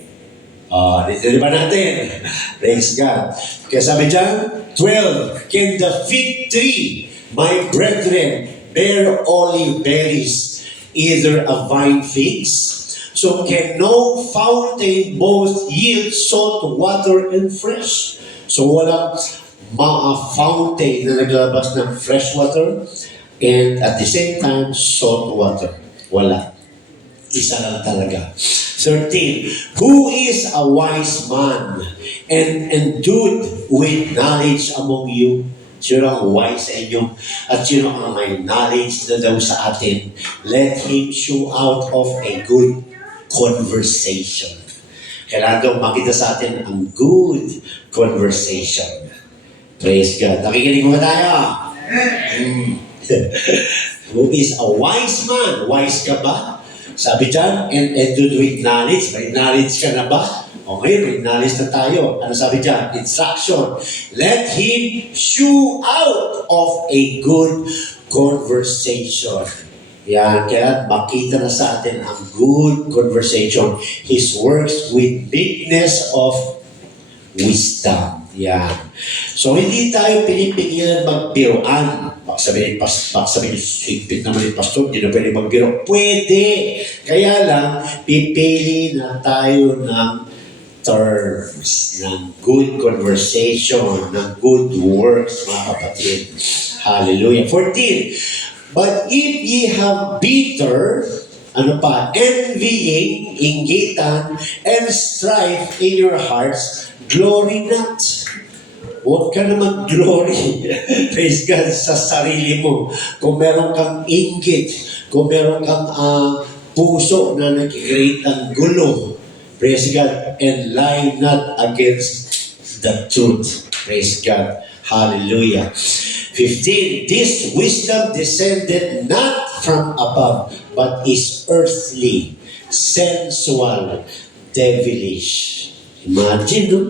Di ba natin? Praise God. Kaya sabi dyan, 12, can the fig tree, my brethren, bear olive berries, either a vine figs? So can no fountain both yield salt water and fresh? So walang fountain na naglalabas ng fresh water and at the same time salt water. Wala. Isa lang talaga. 13. Who is a wise man and endued with knowledge among you? Sino ang wise sa inyo? At sino ang may knowledge na daw sa atin? Let him show out of a good conversation. Kailangan daw makita sa atin ang good conversation. Praise God. Nakikinig mo ba tayo? Who is a wise man? Wise ka ba? Sabi dyan, and endued with knowledge. May knowledge ka na ba? O ngayon, may knowledge na tayo. Ano sabi dyan? Instruction. Let him shew out of a good conversation. Yan, kaya makita na sa atin ang good conversation. His works with meekness of wisdom. Yan. So, hindi tayo pinipigilan magbiroan. Baka sabihin, sweet naman yung pastor, hindi na pwede magbiro. Pwede. Kaya lang, pipili na tayo ng terms, ng good conversation, ng good works, mga kapatid. Hallelujah. 14. But if ye have bitter, envying, inggitan, and strife in your hearts, glory not. Huwag ka na mag-glory. Praise God sa sarili mo. Kung meron kang inggit, kung meron kang puso na nag-create ng gulo, praise God, and lie not against the truth. Praise God. Hallelujah. 15. This wisdom descended not from above, but is earthly, sensual, devilish. Imagine, no?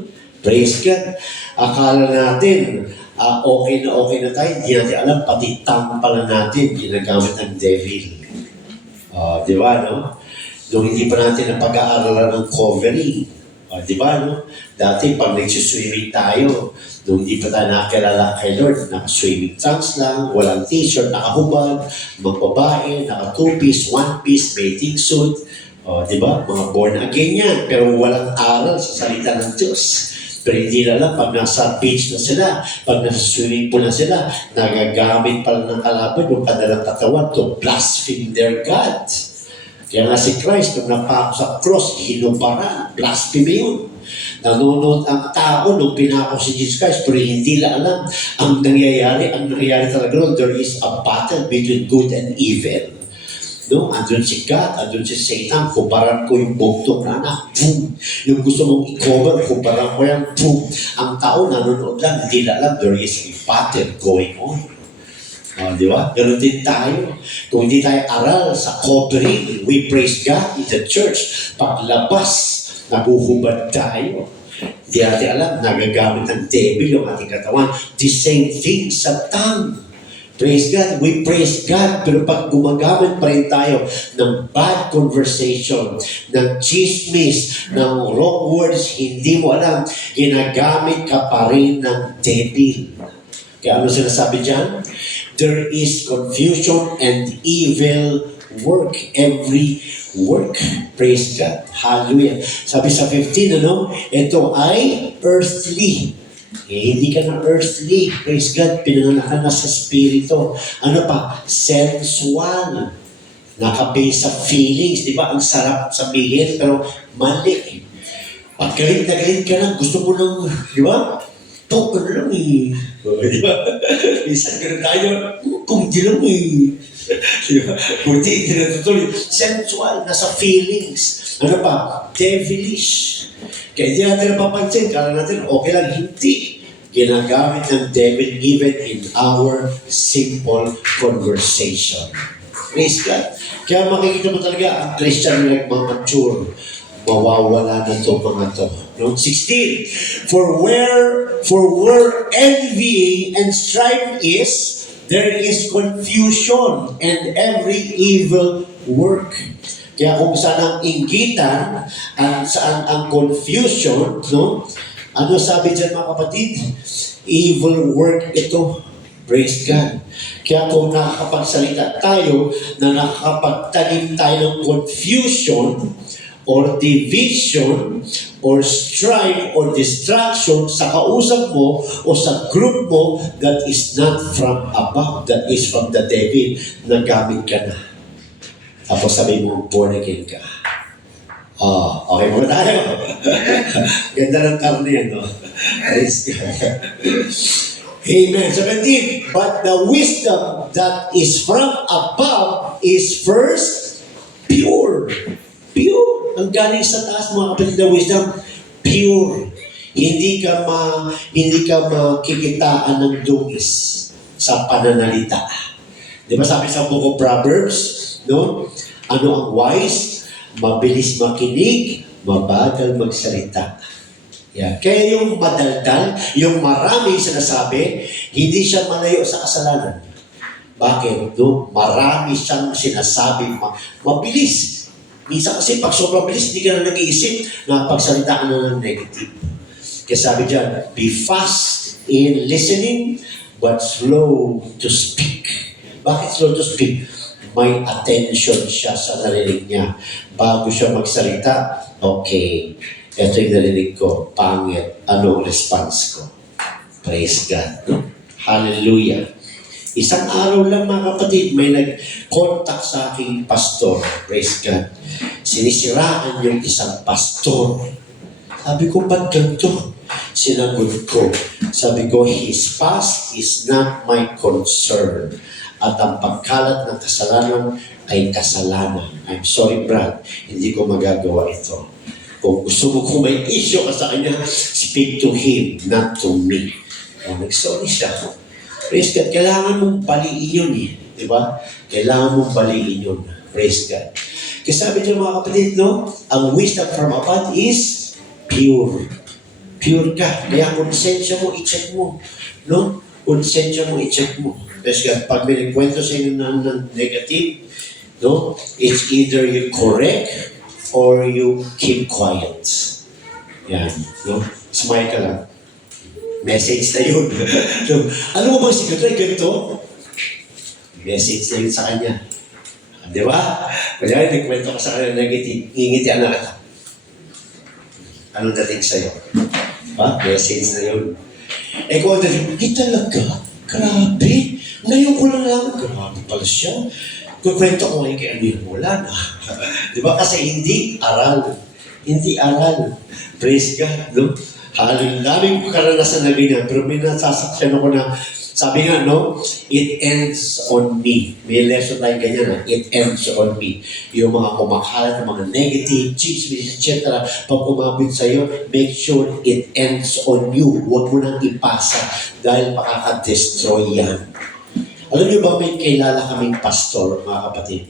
Praise God. Akala natin, okay na tayo. Hindi natin alam, pati tongue pala natin, ginagamit ng devil. Di ba, no? Nung hindi pa natin napag-aaralan ng covering. Di ba, no? Dati, pag nagsuswimming tayo, nung hindi pa tayo nakakilala kay Lord, naka-swimming trunks lang, walang t-shirt, nakahubad, mga babae, naka-two-piece, one-piece, bathing suit. Di ba? Mga born again yan. Pero walang aral sa salita ng Diyos. Pero hindi na lang, pag nasa beach na sila, pag nasa swimming pool na sila, nagagamit pa lang ng kalaban yung kanilang katawan to blaspheme their God. Kaya nga si Christ, nung napako sa cross, hinubaran, blaspheme yun. Nanonood ang tao nung pinako si Jesus Christ, pero hindi na alam ang nangyayari talaga doon, there is a battle between good and evil. No? Andun si God, andun si Satan, kubaran ko yung bugtong na anak, boom. Yung gusto mong i-cover, kubaran ko yan, boom. Ang tao nanonood lang, hindi na alam, there is a battle going on. Di ba? Ganun din tayo. Kung hindi tayo aral sa covering, we praise God in the church. Paglabas, naguhubad tayo. Hindi natin alam, nagagamit ng devil yung ating katawan. The same thing sa tongue. Praise God, we praise God, pero pag gumagamit pa rin tayo ng bad conversation, ng chismis, ng wrong words, hindi mo alam, ginagamit ka pa rin ng devil. Kaya ano sinasabi dyan? There is confusion and evil work, every work. Praise God. Hallelujah. Sabi sa 15, ito ay earthly. Hindi ka na earthly. Praise God. Pinanganak ka na sa spirito. Ano pa? Sensual. Nakabase sa feelings. Di ba? Ang sarap sabihin, pero mali. Pag galit na galit ka lang, gusto mo nang, di ba? Ito, ano lang eh. Di ba? Minsan gano'n tayo, kung di lang eh. Di ba? Buti, hindi natutuloy. Sensual, nasa feelings. Ano pa? Devilish. Kaya hindi natin napapansin, kala natin okay lang, hindi. Ginagamit ng devil even in our simple conversation. Praise God. Kaya makikita mo talaga ang Christian na nagmamature. Mawawala na ito mga to. No? 16. For where envy and strife is, there is confusion and every evil work. Kaya kung saan ang inggitan, at saan ang confusion, no? Ano sabi dyan mga kapatid? Evil work ito. Praise God. Kaya kung nakakapagsalita tayo na nakakapagtanim tayo ng confusion or division or strife or distraction sa kausap mo o sa group mo that is not from above, that is from the devil, nagamit ka na. Tapos sabi mo, born again ka. Okay mo tayo. Ganda ng karne yan, no? Praise God. Amen. 17. But the wisdom that is from above is first pure. Pure. Ang galing sa taas, mga kapatid, na wisdom, pure. Hindi ka makikitaan ng dungis sa pananalita. Di ba sabi sa Book of Proverbs, no? Ano ang wise? Mabilis makinig, mabagal magsalita. Yeah. Kaya yung madaldal, yung marami sinasabi, hindi siya malayo sa kasalanan. Bakit? No? Marami siyang sinasabi, mabilis. Minsan kasi pag sobrang bilis, hindi ka na nag-iisip na pagsalita ka na ng negative. Kaya sabi dyan, be fast in listening, but slow to speak. Bakit slow to speak? May attention siya sa narinig niya. Bago siya magsalita, okay, ito yung narinig ko, pangit, anong response ko? Praise God. Hallelujah. Isang araw lang mga kapatid, may nag-contact sa aking pastor. Praise God. Sinisiraan yung isang pastor. Sabi ko, ba't ganito? Sinagot ko. Sabi ko, his past is not my concern. At ang pagkalat ng kasalanan ay kasalanan. I'm sorry, Brad. Hindi ko magagawa ito. Kung gusto mo kung may issue ka sa kanya, speak to him, not to me. Nag-sorry siya. Praise God. Kailangan mong baliin yun eh. Di ba? Kailangan mong baliin yun. Praise God. Kasi sabi niyo mga kapatid, no? Ang wisdom from above is pure. Pure ka. Kaya konsensya mo, i-check mo. No? Konsensya mo, i-check mo. Praise God. Pag may nagkwento sa inyo ng negative, no? It's either you correct or you keep quiet. Yan. No? Smile ka lang. Message na yun. So, ano mo bang sikreto? Ganito? Message na yun sa kanya. Di ba? Kaya nagkwento ka sa kanya negative, ngingitian na kita. Anong dating sa'yo? Diba? Message na yun. Eh kung dating, talaga? Grabe. Ngayon ko lang naman, grabe pala siya. Kukwento ko ngayon kay Amir, wala na. Di ba? Kasi hindi aral. Hindi aral. Praise God, no? Hallelujah. Daming karanasan na ganyan, pero may nasasaksyan ako na, sabi nga, no? It ends on me. May lesson tayo ganyan, na it ends on me. Yung mga kumakalat, mga negative, chismis, etc. Pag kumabit sa'yo, make sure it ends on you. Huwag mo nang ipasa dahil makaka-destroy yan. Alam niyo ba, may kilala kaming pastor, mga kapatid,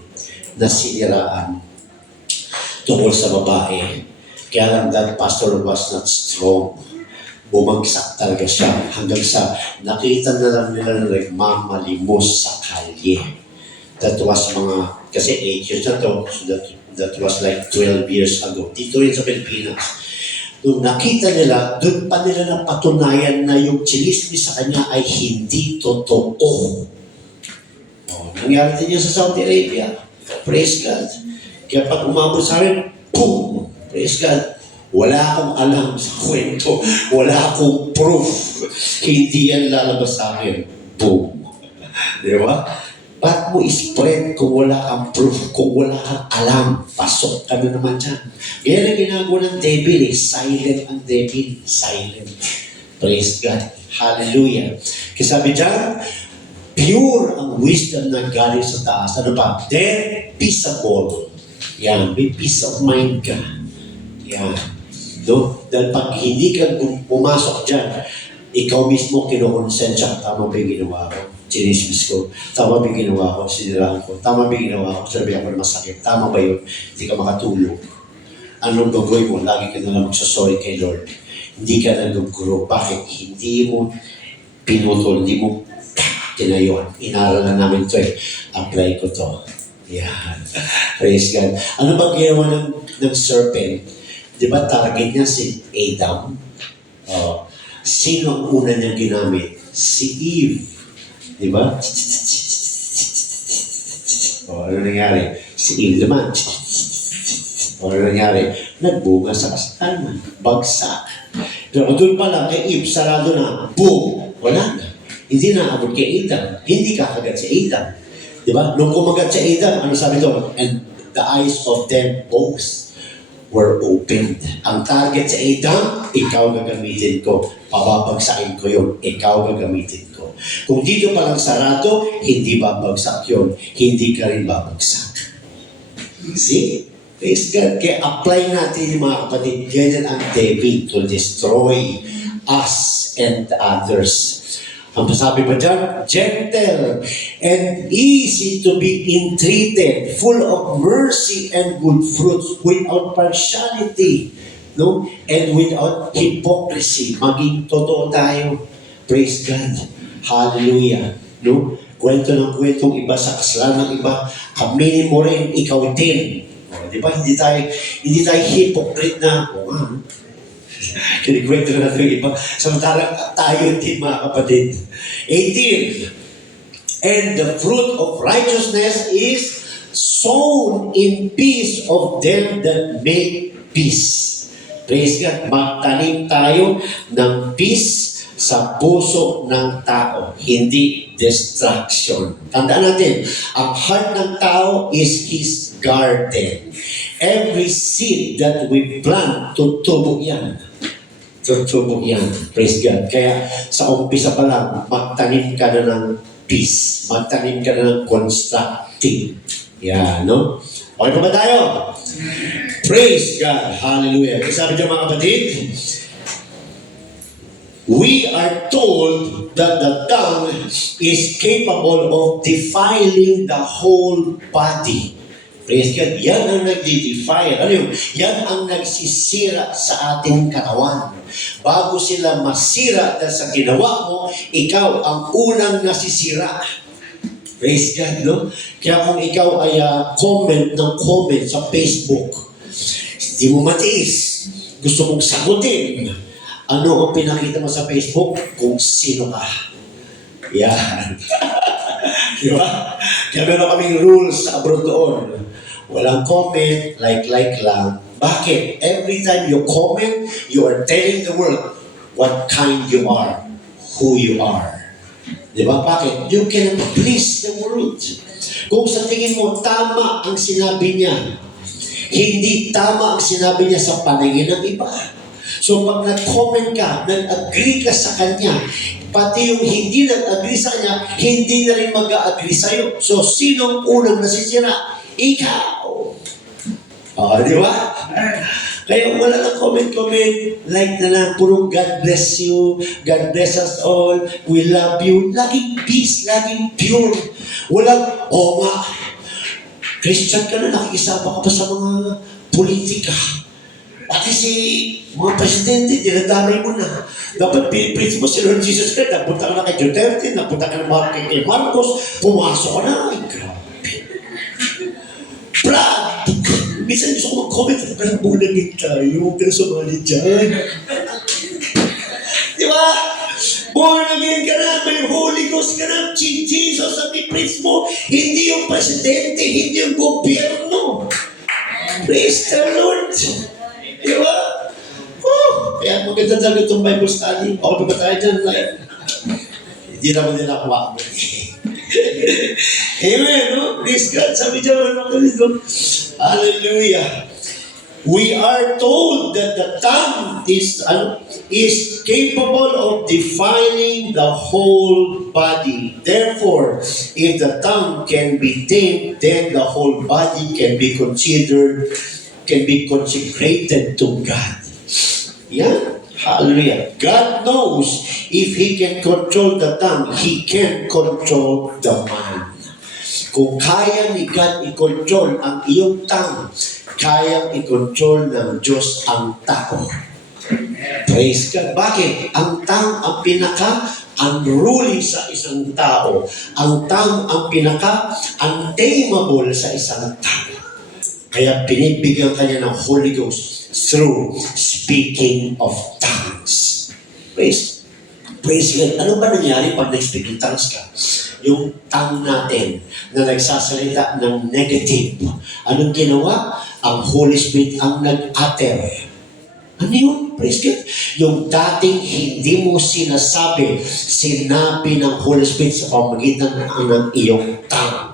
na siniraan tungkol sa babae. Kaya lang that pastor was not strong. Bumagsak talaga siya hanggang sa nakita na lang nila na nagmamalimos sa kalye. That was kasi 8 years na to, so that was like 12 years ago. Dito rin sa Pilipinas. Nung nakita nila, doon pa nila napatunayan na yung chinismis sa kanya ay hindi totoo. Nangyari din yan sa Saudi Arabia. Praise God. Kaya pag umabot sa akin, boom! Praise God. Wala akong alam sa kwento. Wala akong proof. Hindi yan lalabas sa akin. Boom. Di ba? Ba't mo spread kung wala kang proof, kung wala kang alam? Pasok ka na naman dyan. Yan ang ginagawa ng devil eh. Silent ang devil. Silent. Praise God. Hallelujah. Kasi sabi dyan, pure ang wisdom na galing sa taas. Ano pa? Then, peaceable. Yan. May peace of mind ka. Yan. No? Dahil pag hindi ka pumasok dyan, ikaw mismo kinukonsensya. Tama ba yung ginawa ko? Chinismis ko. Tama ba yung ginawa ko? Siniraan ko. Tama ba yung ginawa ko? Sabi ako na masakit. Tama ba yun? Hindi ka makatulog. Anong gagawin mo? Lagi ka na lang magsasorry kay Lord. Hindi ka na nag-grow. Bakit? Hindi mo pinutol. Hindi mo tinayuan. Inaral na namin ito eh. Apply ko to. Yan. Praise God. Ano ba ginawa ng serpent? Di ba target niya si Adam? Sino ang una niyang ginamit? Si Eve. Di ba? Ano nangyari? Si Eve naman. Ano nangyari? Nagbunga sa kasalanan. Bagsak. Pero doon pala kay Eve, sarado na. Boom! Wala na. Hindi naabot kay Adam. Hindi kakagat si Adam. Di ba? Nung kumagat si Adam, ano sabi doon? And the eyes of them both were opened. Ang target sa Adam, ikaw gagamitin ko. Pababagsakin ko yun. Ikaw gagamitin ko. Kung dito palang sarado, hindi babagsak yun. Hindi ka rin babagsak. See? Praise God. Kaya apply natin yung mga kapatid. Ganyan ang devil to destroy us and others. Ang sabi pa dyan, gentle and easy to be entreated, full of mercy and good fruits, without partiality, no? And without hypocrisy. Maging totoo tayo. Praise God. Hallelujah. No? Kwento ng kwentong iba sa kasalanan ng iba, aminin mo rin, ikaw din. O, di ba? Hindi tayo hypocrite na, kinikwento na natin yung iba. Samantalang tayo din, mga kapatid. 18. And the fruit of righteousness is sown in peace of them that make peace. Praise God. Magtanim tayo ng peace sa puso ng tao, hindi destruction. Tandaan natin, ang heart ng tao is his garden. Every seed that we plant, tutubo yan. Tutubo yan. Praise God. Kaya sa umpisa pa lang, magtanim ka na ng peace. Magtanim ka na ng constructive. Yan, no? Okay pa ba tayo? Praise God. Hallelujah. Sabi niyo mga kapatid, we are told that the tongue is capable of defiling the whole body. Praise God. Yan ang nagdi-defile. Ano yun? Yan ang nagsisira sa ating katawan. Bago sila masira dahil sa ginawa mo, ikaw ang unang nasisira. Praise God, no? Kaya kung ikaw ay comment sa Facebook, hindi mo matiis, gusto mong sagutin, ano ang pinakita mo sa Facebook? Kung sino ka. Yan. Di ba? Kaya meron kaming rules sa abroad doon. Walang comment, like lang. Bakit? Every time you comment, you are telling the world what kind you are, who you are. Di ba? Bakit? You can please the world. Kung sa tingin mo, tama ang sinabi niya, hindi tama ang sinabi niya sa paningin ng iba. So pag nag-comment ka, nag-agree ka sa kanya, pati yung hindi nag-agree sa kanya, hindi na rin mag-agree sa'yo. So sinong unang nasisira? Ikaw. Di ba? Kaya wala lang comment, like na lang, puro God bless you, God bless us all, we love you. Laging peace, laging pure. Walang, nga, Christian ka na, nakikisama ka pa sa mga politika. Pati si mga presidente, dinadamay mo na. Dapat piniprit mo si Lord Jesus Christ, napunta ka na kay Duterte, napunta ka na kay Marcos, pumasok ka na. Ay, grabe. Brad! Minsan gusto ko mag-comment, parang bulagin tayo, huwag ka na sumali dyan. Di ba? Born again ka na, may Holy Ghost ka na, Jesus ang i-praise mo, hindi yung presidente, hindi yung gobyerno. Praise the Lord. Di ba? Kaya maganda talaga itong Bible study. Okay ba tayo dyan? Hindi naman nila kuha. Amen, no? Praise God. Sabi dyan, hallelujah. We are told that the tongue is capable of defiling the whole body. Therefore, if the tongue can be tamed, then the whole body can be consecrated to God. Yeah? Hallelujah. God knows if He can control the tongue, He can control the man. Kung kaya ni God i-control ang iyong tongue, kaya i-control ng Diyos ang tao. Praise God. Bakit? Ang tongue ang pinaka-unruly sa isang tao. Ang tongue ang pinaka-untamable sa isang tao. Kaya binibigyan kanya ng Holy Ghost through speaking of tongues. Praise God. Ano ba nangyari pag nag-speak in tongues ka? Yung tongue natin na nagsasalita ng negative. Anong ginawa? Ang Holy Spirit ang nag-utter. Ano yun? Praise God. Yung dating hindi mo sinasabi, sinabi ng Holy Spirit sa pamamagitan ng iyong tongue.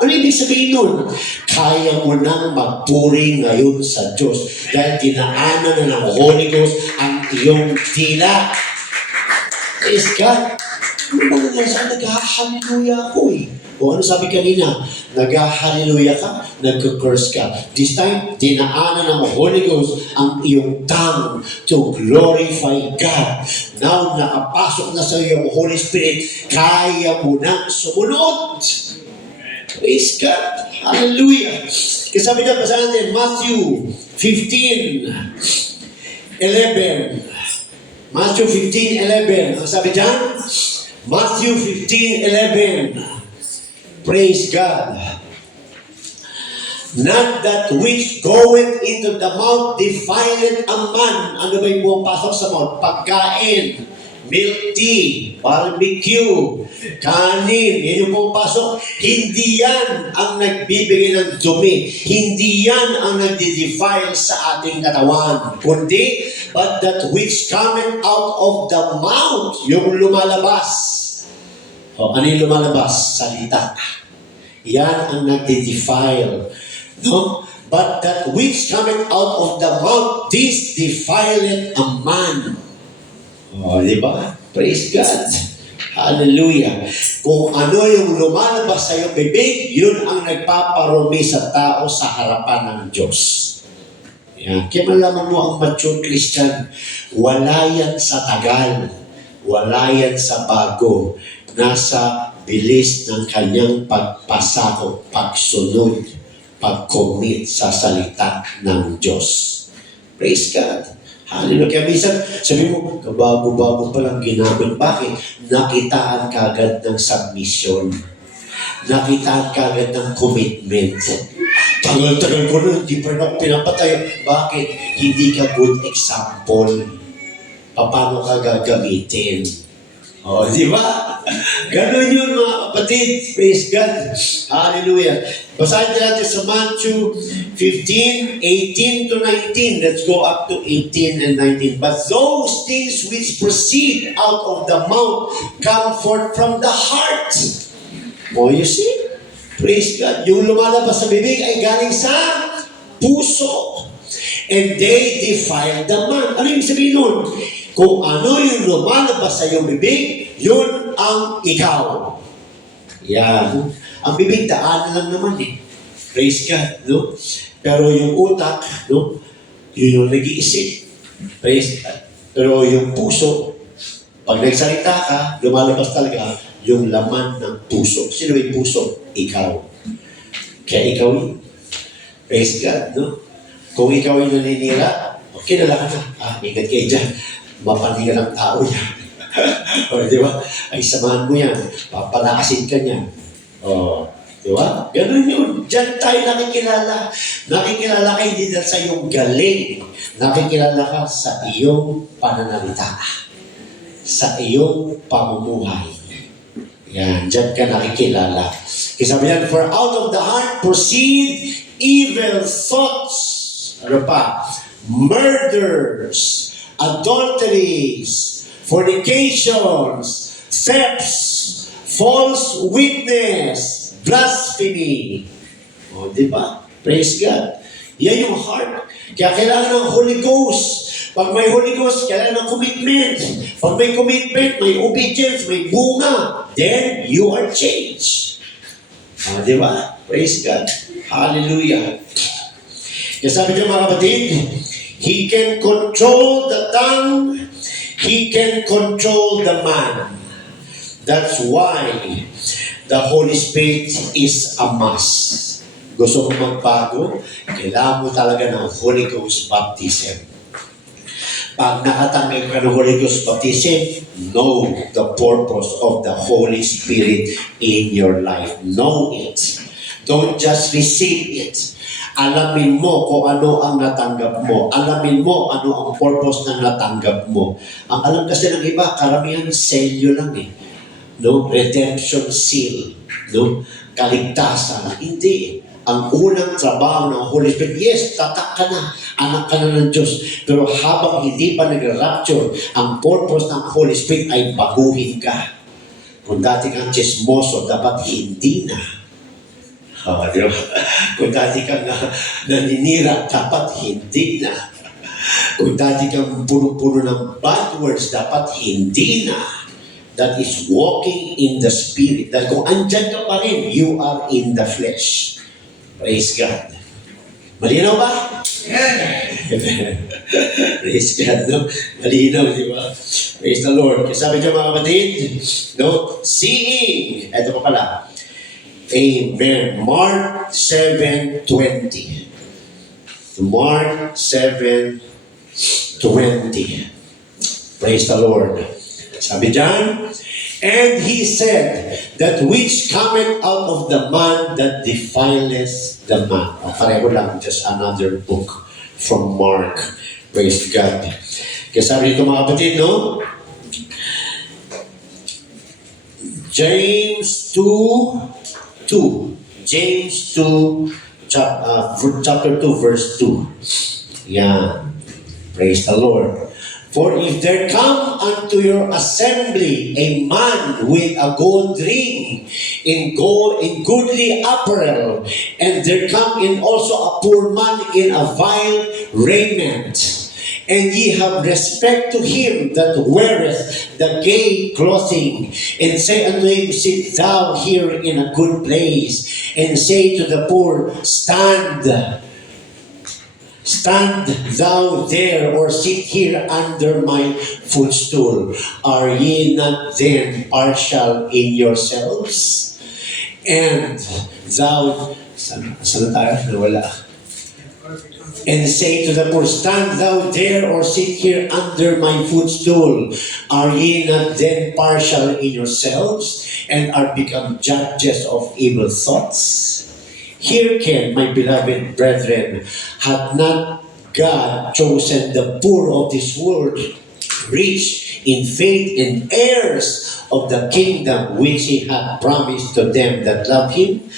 Ano ibig sabihin nun? Kaya mo nang magpuri ngayon sa Diyos dahil dinaanan na ng Holy Ghost ang iyong dila. Praise God. Ano ba nangyari sa nag-hallelujah ako eh? O ano sabi kanina? Nag-hallelujah ka, nag-curse ka. This time, dinaanan ng Holy Ghost ang iyong tongue to glorify God. Now, nakapasok na sa iyong Holy Spirit, kaya mo nang sumunod. Praise God. Hallelujah. Kasi sabi niya, basa natin, Matthew 15:11. Matthew 15:11. Ang sabi diyan, Matthew 15:11. Praise God. Not that which goeth into the mouth defileth a man. Ano ba yung pumapasok sa mouth? Pagkain, milk tea, barbecue, kanin. Yan yung pumapasok. Hindi yan ang nagbibigay ng dumi. Hindi yan ang nagdi-defile sa ating katawan. Kundi, but that which cometh out of the mouth, yung lumalabas. O, ano yung lumalabas? Salita. Yan ang nagdi-defile. No? But that which cometh out of the mouth, this defileth a man. O, di ba? Praise God. Hallelujah. Kung ano yung lumalabas sa iyong bibig, yun ang nagpaparumi sa tao sa harapan ng Diyos. Yan. Kaya malaman mo ang mature Christian, wala yan sa tagal, wala yan sa bago, nasa bilis ng kanyang pagpasakop, pagsunod, pag-commit sa salita ng Diyos. Praise God. Hallelujah. Kaya minsan, sabi mo, kabago-bago pa lang ginamit. Bakit? Nakitaan kagad ng submission. Nakitaan kagad ng commitment. Tagal-tagal ko na, hindi pa rin ako pinapatay. Bakit? Hindi ka good example. Paano ka gagamitin? O, di ba? Ganun yun mga kapatid. Praise God. Hallelujah. Basahin natin sa Matthew 15:18-19. Let's go up to 18 and 19. But those things which proceed out of the mouth come forth from the heart. O, you see? Praise God. Yung lumalabas sa bibig ay galing sa puso. And they defile the man. Ano yung sabihin nun? Kung ano yung lumalabas sa iyong bibig, yun ang ikaw. Yan. Ang bibig, daan lang naman eh. Praise God, no? Pero yung utak, no? Yun yung nag-iisip. Praise God. Pero yung puso, pag nagsalita ka, lumalabas talaga yung laman ng puso. Sino yung puso? Ikaw. Kaya ikaw yun. Praise God, no? Kung ikaw yung naninira, okay na lang ka na. Ingat kayo dyan. Mapanira ng tao yan. O, di ba? Ay, samahan mo yan. Papalakasin ka niya. O, di ba? Ganun yun. Diyan tayo nakikilala. Nakikilala ka hindi dahil sa iyong galing. Nakikilala ka sa iyong pananalita. Sa iyong pamumuhay. Yan. Diyan ka nakikilala. Kasi sabi yan, for out of the heart proceed evil thoughts. Ano pa? Murders, adulteries, fornications, thefts, false witness, blasphemy. O, di ba? Praise God. Yan yung heart. Kaya kailangan ng Holy Ghost. Pag may Holy Ghost, kailangan ng commitment. Pag may commitment, may obedience, may bunga. Then, you are changed. O, di ba? Praise God. Hallelujah. Kaya sabi niyo mga kapatid, He can control the tongue. He can control the man. That's why the Holy Spirit is a must. Gusto mo magbago? Kailangan mo talaga ng Holy Ghost baptism. Pag nakatanggap ka ng Holy Ghost baptism, know the purpose of the Holy Spirit in your life. Know it. Don't just receive it. Alamin mo kung ano ang natanggap mo. Alamin mo ano ang purpose ng natanggap mo. Ang alam kasi ng iba, karamihan selyo lang eh. No? Redemption seal. No? Kaligtasan. Hindi. Ang unang trabaho ng Holy Spirit, yes, tatak ka na. Anak ka na ng Diyos. Pero habang hindi pa nag-rapture, ang purpose ng Holy Spirit ay baguhin ka. Kung dati kang chismoso, dapat hindi na. Di ba? Kung dati kang naninira, dapat hindi na. Kung dati kang puno-puno ng bad words, dapat hindi na. that is walking in the Spirit. Dahil kung andyan ka pa rin, you are in the flesh. Praise God. Malinaw ba? Praise God, no? Malinaw, di ba? Praise the Lord. Kaya sabi niyo mga kapatid, no? Seeing, eto pa pala. Amen. Mark 7:20. Mark 7:20. Praise the Lord. Sabi dyan, and he said, that which cometh out of the man that defileth the man. Pareho lang, just another book from Mark. Praise God. Kaya sabi nito mga kapatid, no? James 2:2. James 2, chapter 2, verse 2. Yeah. Praise the Lord. For if there come unto your assembly a man with a gold ring in goodly apparel, and there come in also a poor man in a vile raiment, and ye have respect to him that weareth the gay clothing, and say unto him, sit thou here in a good place, and say to the poor, stand thou there, or sit here under my footstool. Are ye not then partial in yourselves? And thou, saan tayo? Nawala. And say to the poor, stand thou there, or sit here under my footstool. Are ye not then partial in yourselves, and are become judges of evil thoughts? Hearken, my beloved brethren, hath not God chosen the poor of this world, rich in faith and heirs of the kingdom which he hath promised to them that love him?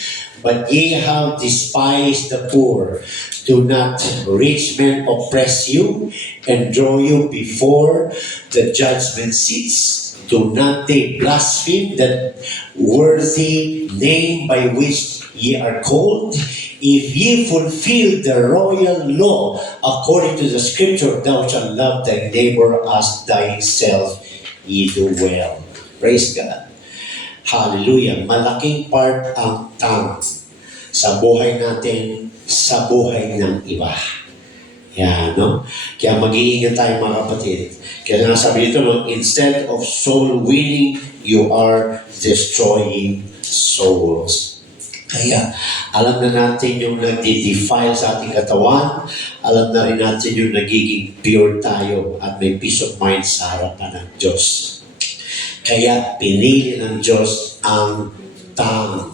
But ye have despised the poor. Do not rich men oppress you and draw you before the judgment seats? Do not they blaspheme that worthy name by which ye are called? If ye fulfill the royal law according to the scripture, thou shalt love thy neighbor as thyself, ye do well. Praise God. Hallelujah. Malaking part ang tongue sa buhay natin, sa buhay ng iba. Yan, no? Kaya mag-iingat tayo mga kapatid. Kaya nga sabi dito, no? Instead of soul winning, you are destroying souls. Kaya, alam na natin yung nagdi-defile sa ating katawan, alam na rin natin yung nagiging pure tayo at may peace of mind sa harapan ng Diyos. Kaya, pinili ng Diyos ang tongue.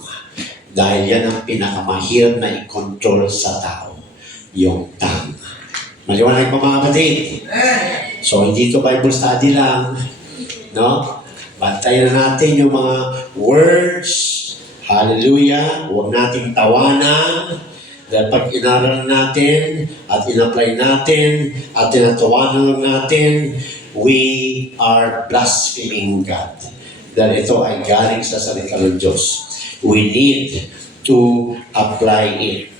Dahil yan ang pinakamahirap na i-control sa tao, yung tongue. Maliwanag pa mga kapatid? So, hindi ito Bible study lang, no? Bantayan na natin yung mga words. Hallelujah. Huwag nating tawanan. Dahil pag inaral natin at in-apply natin at tinatawanan natin, we are blaspheming God. Dahil ito ay galing sa salita ng Diyos. We need to apply it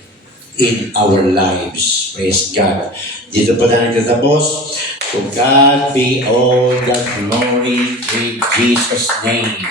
in our lives. Praise God. Dito pa tayo nagtatapos. To God be all the glory in Jesus' name.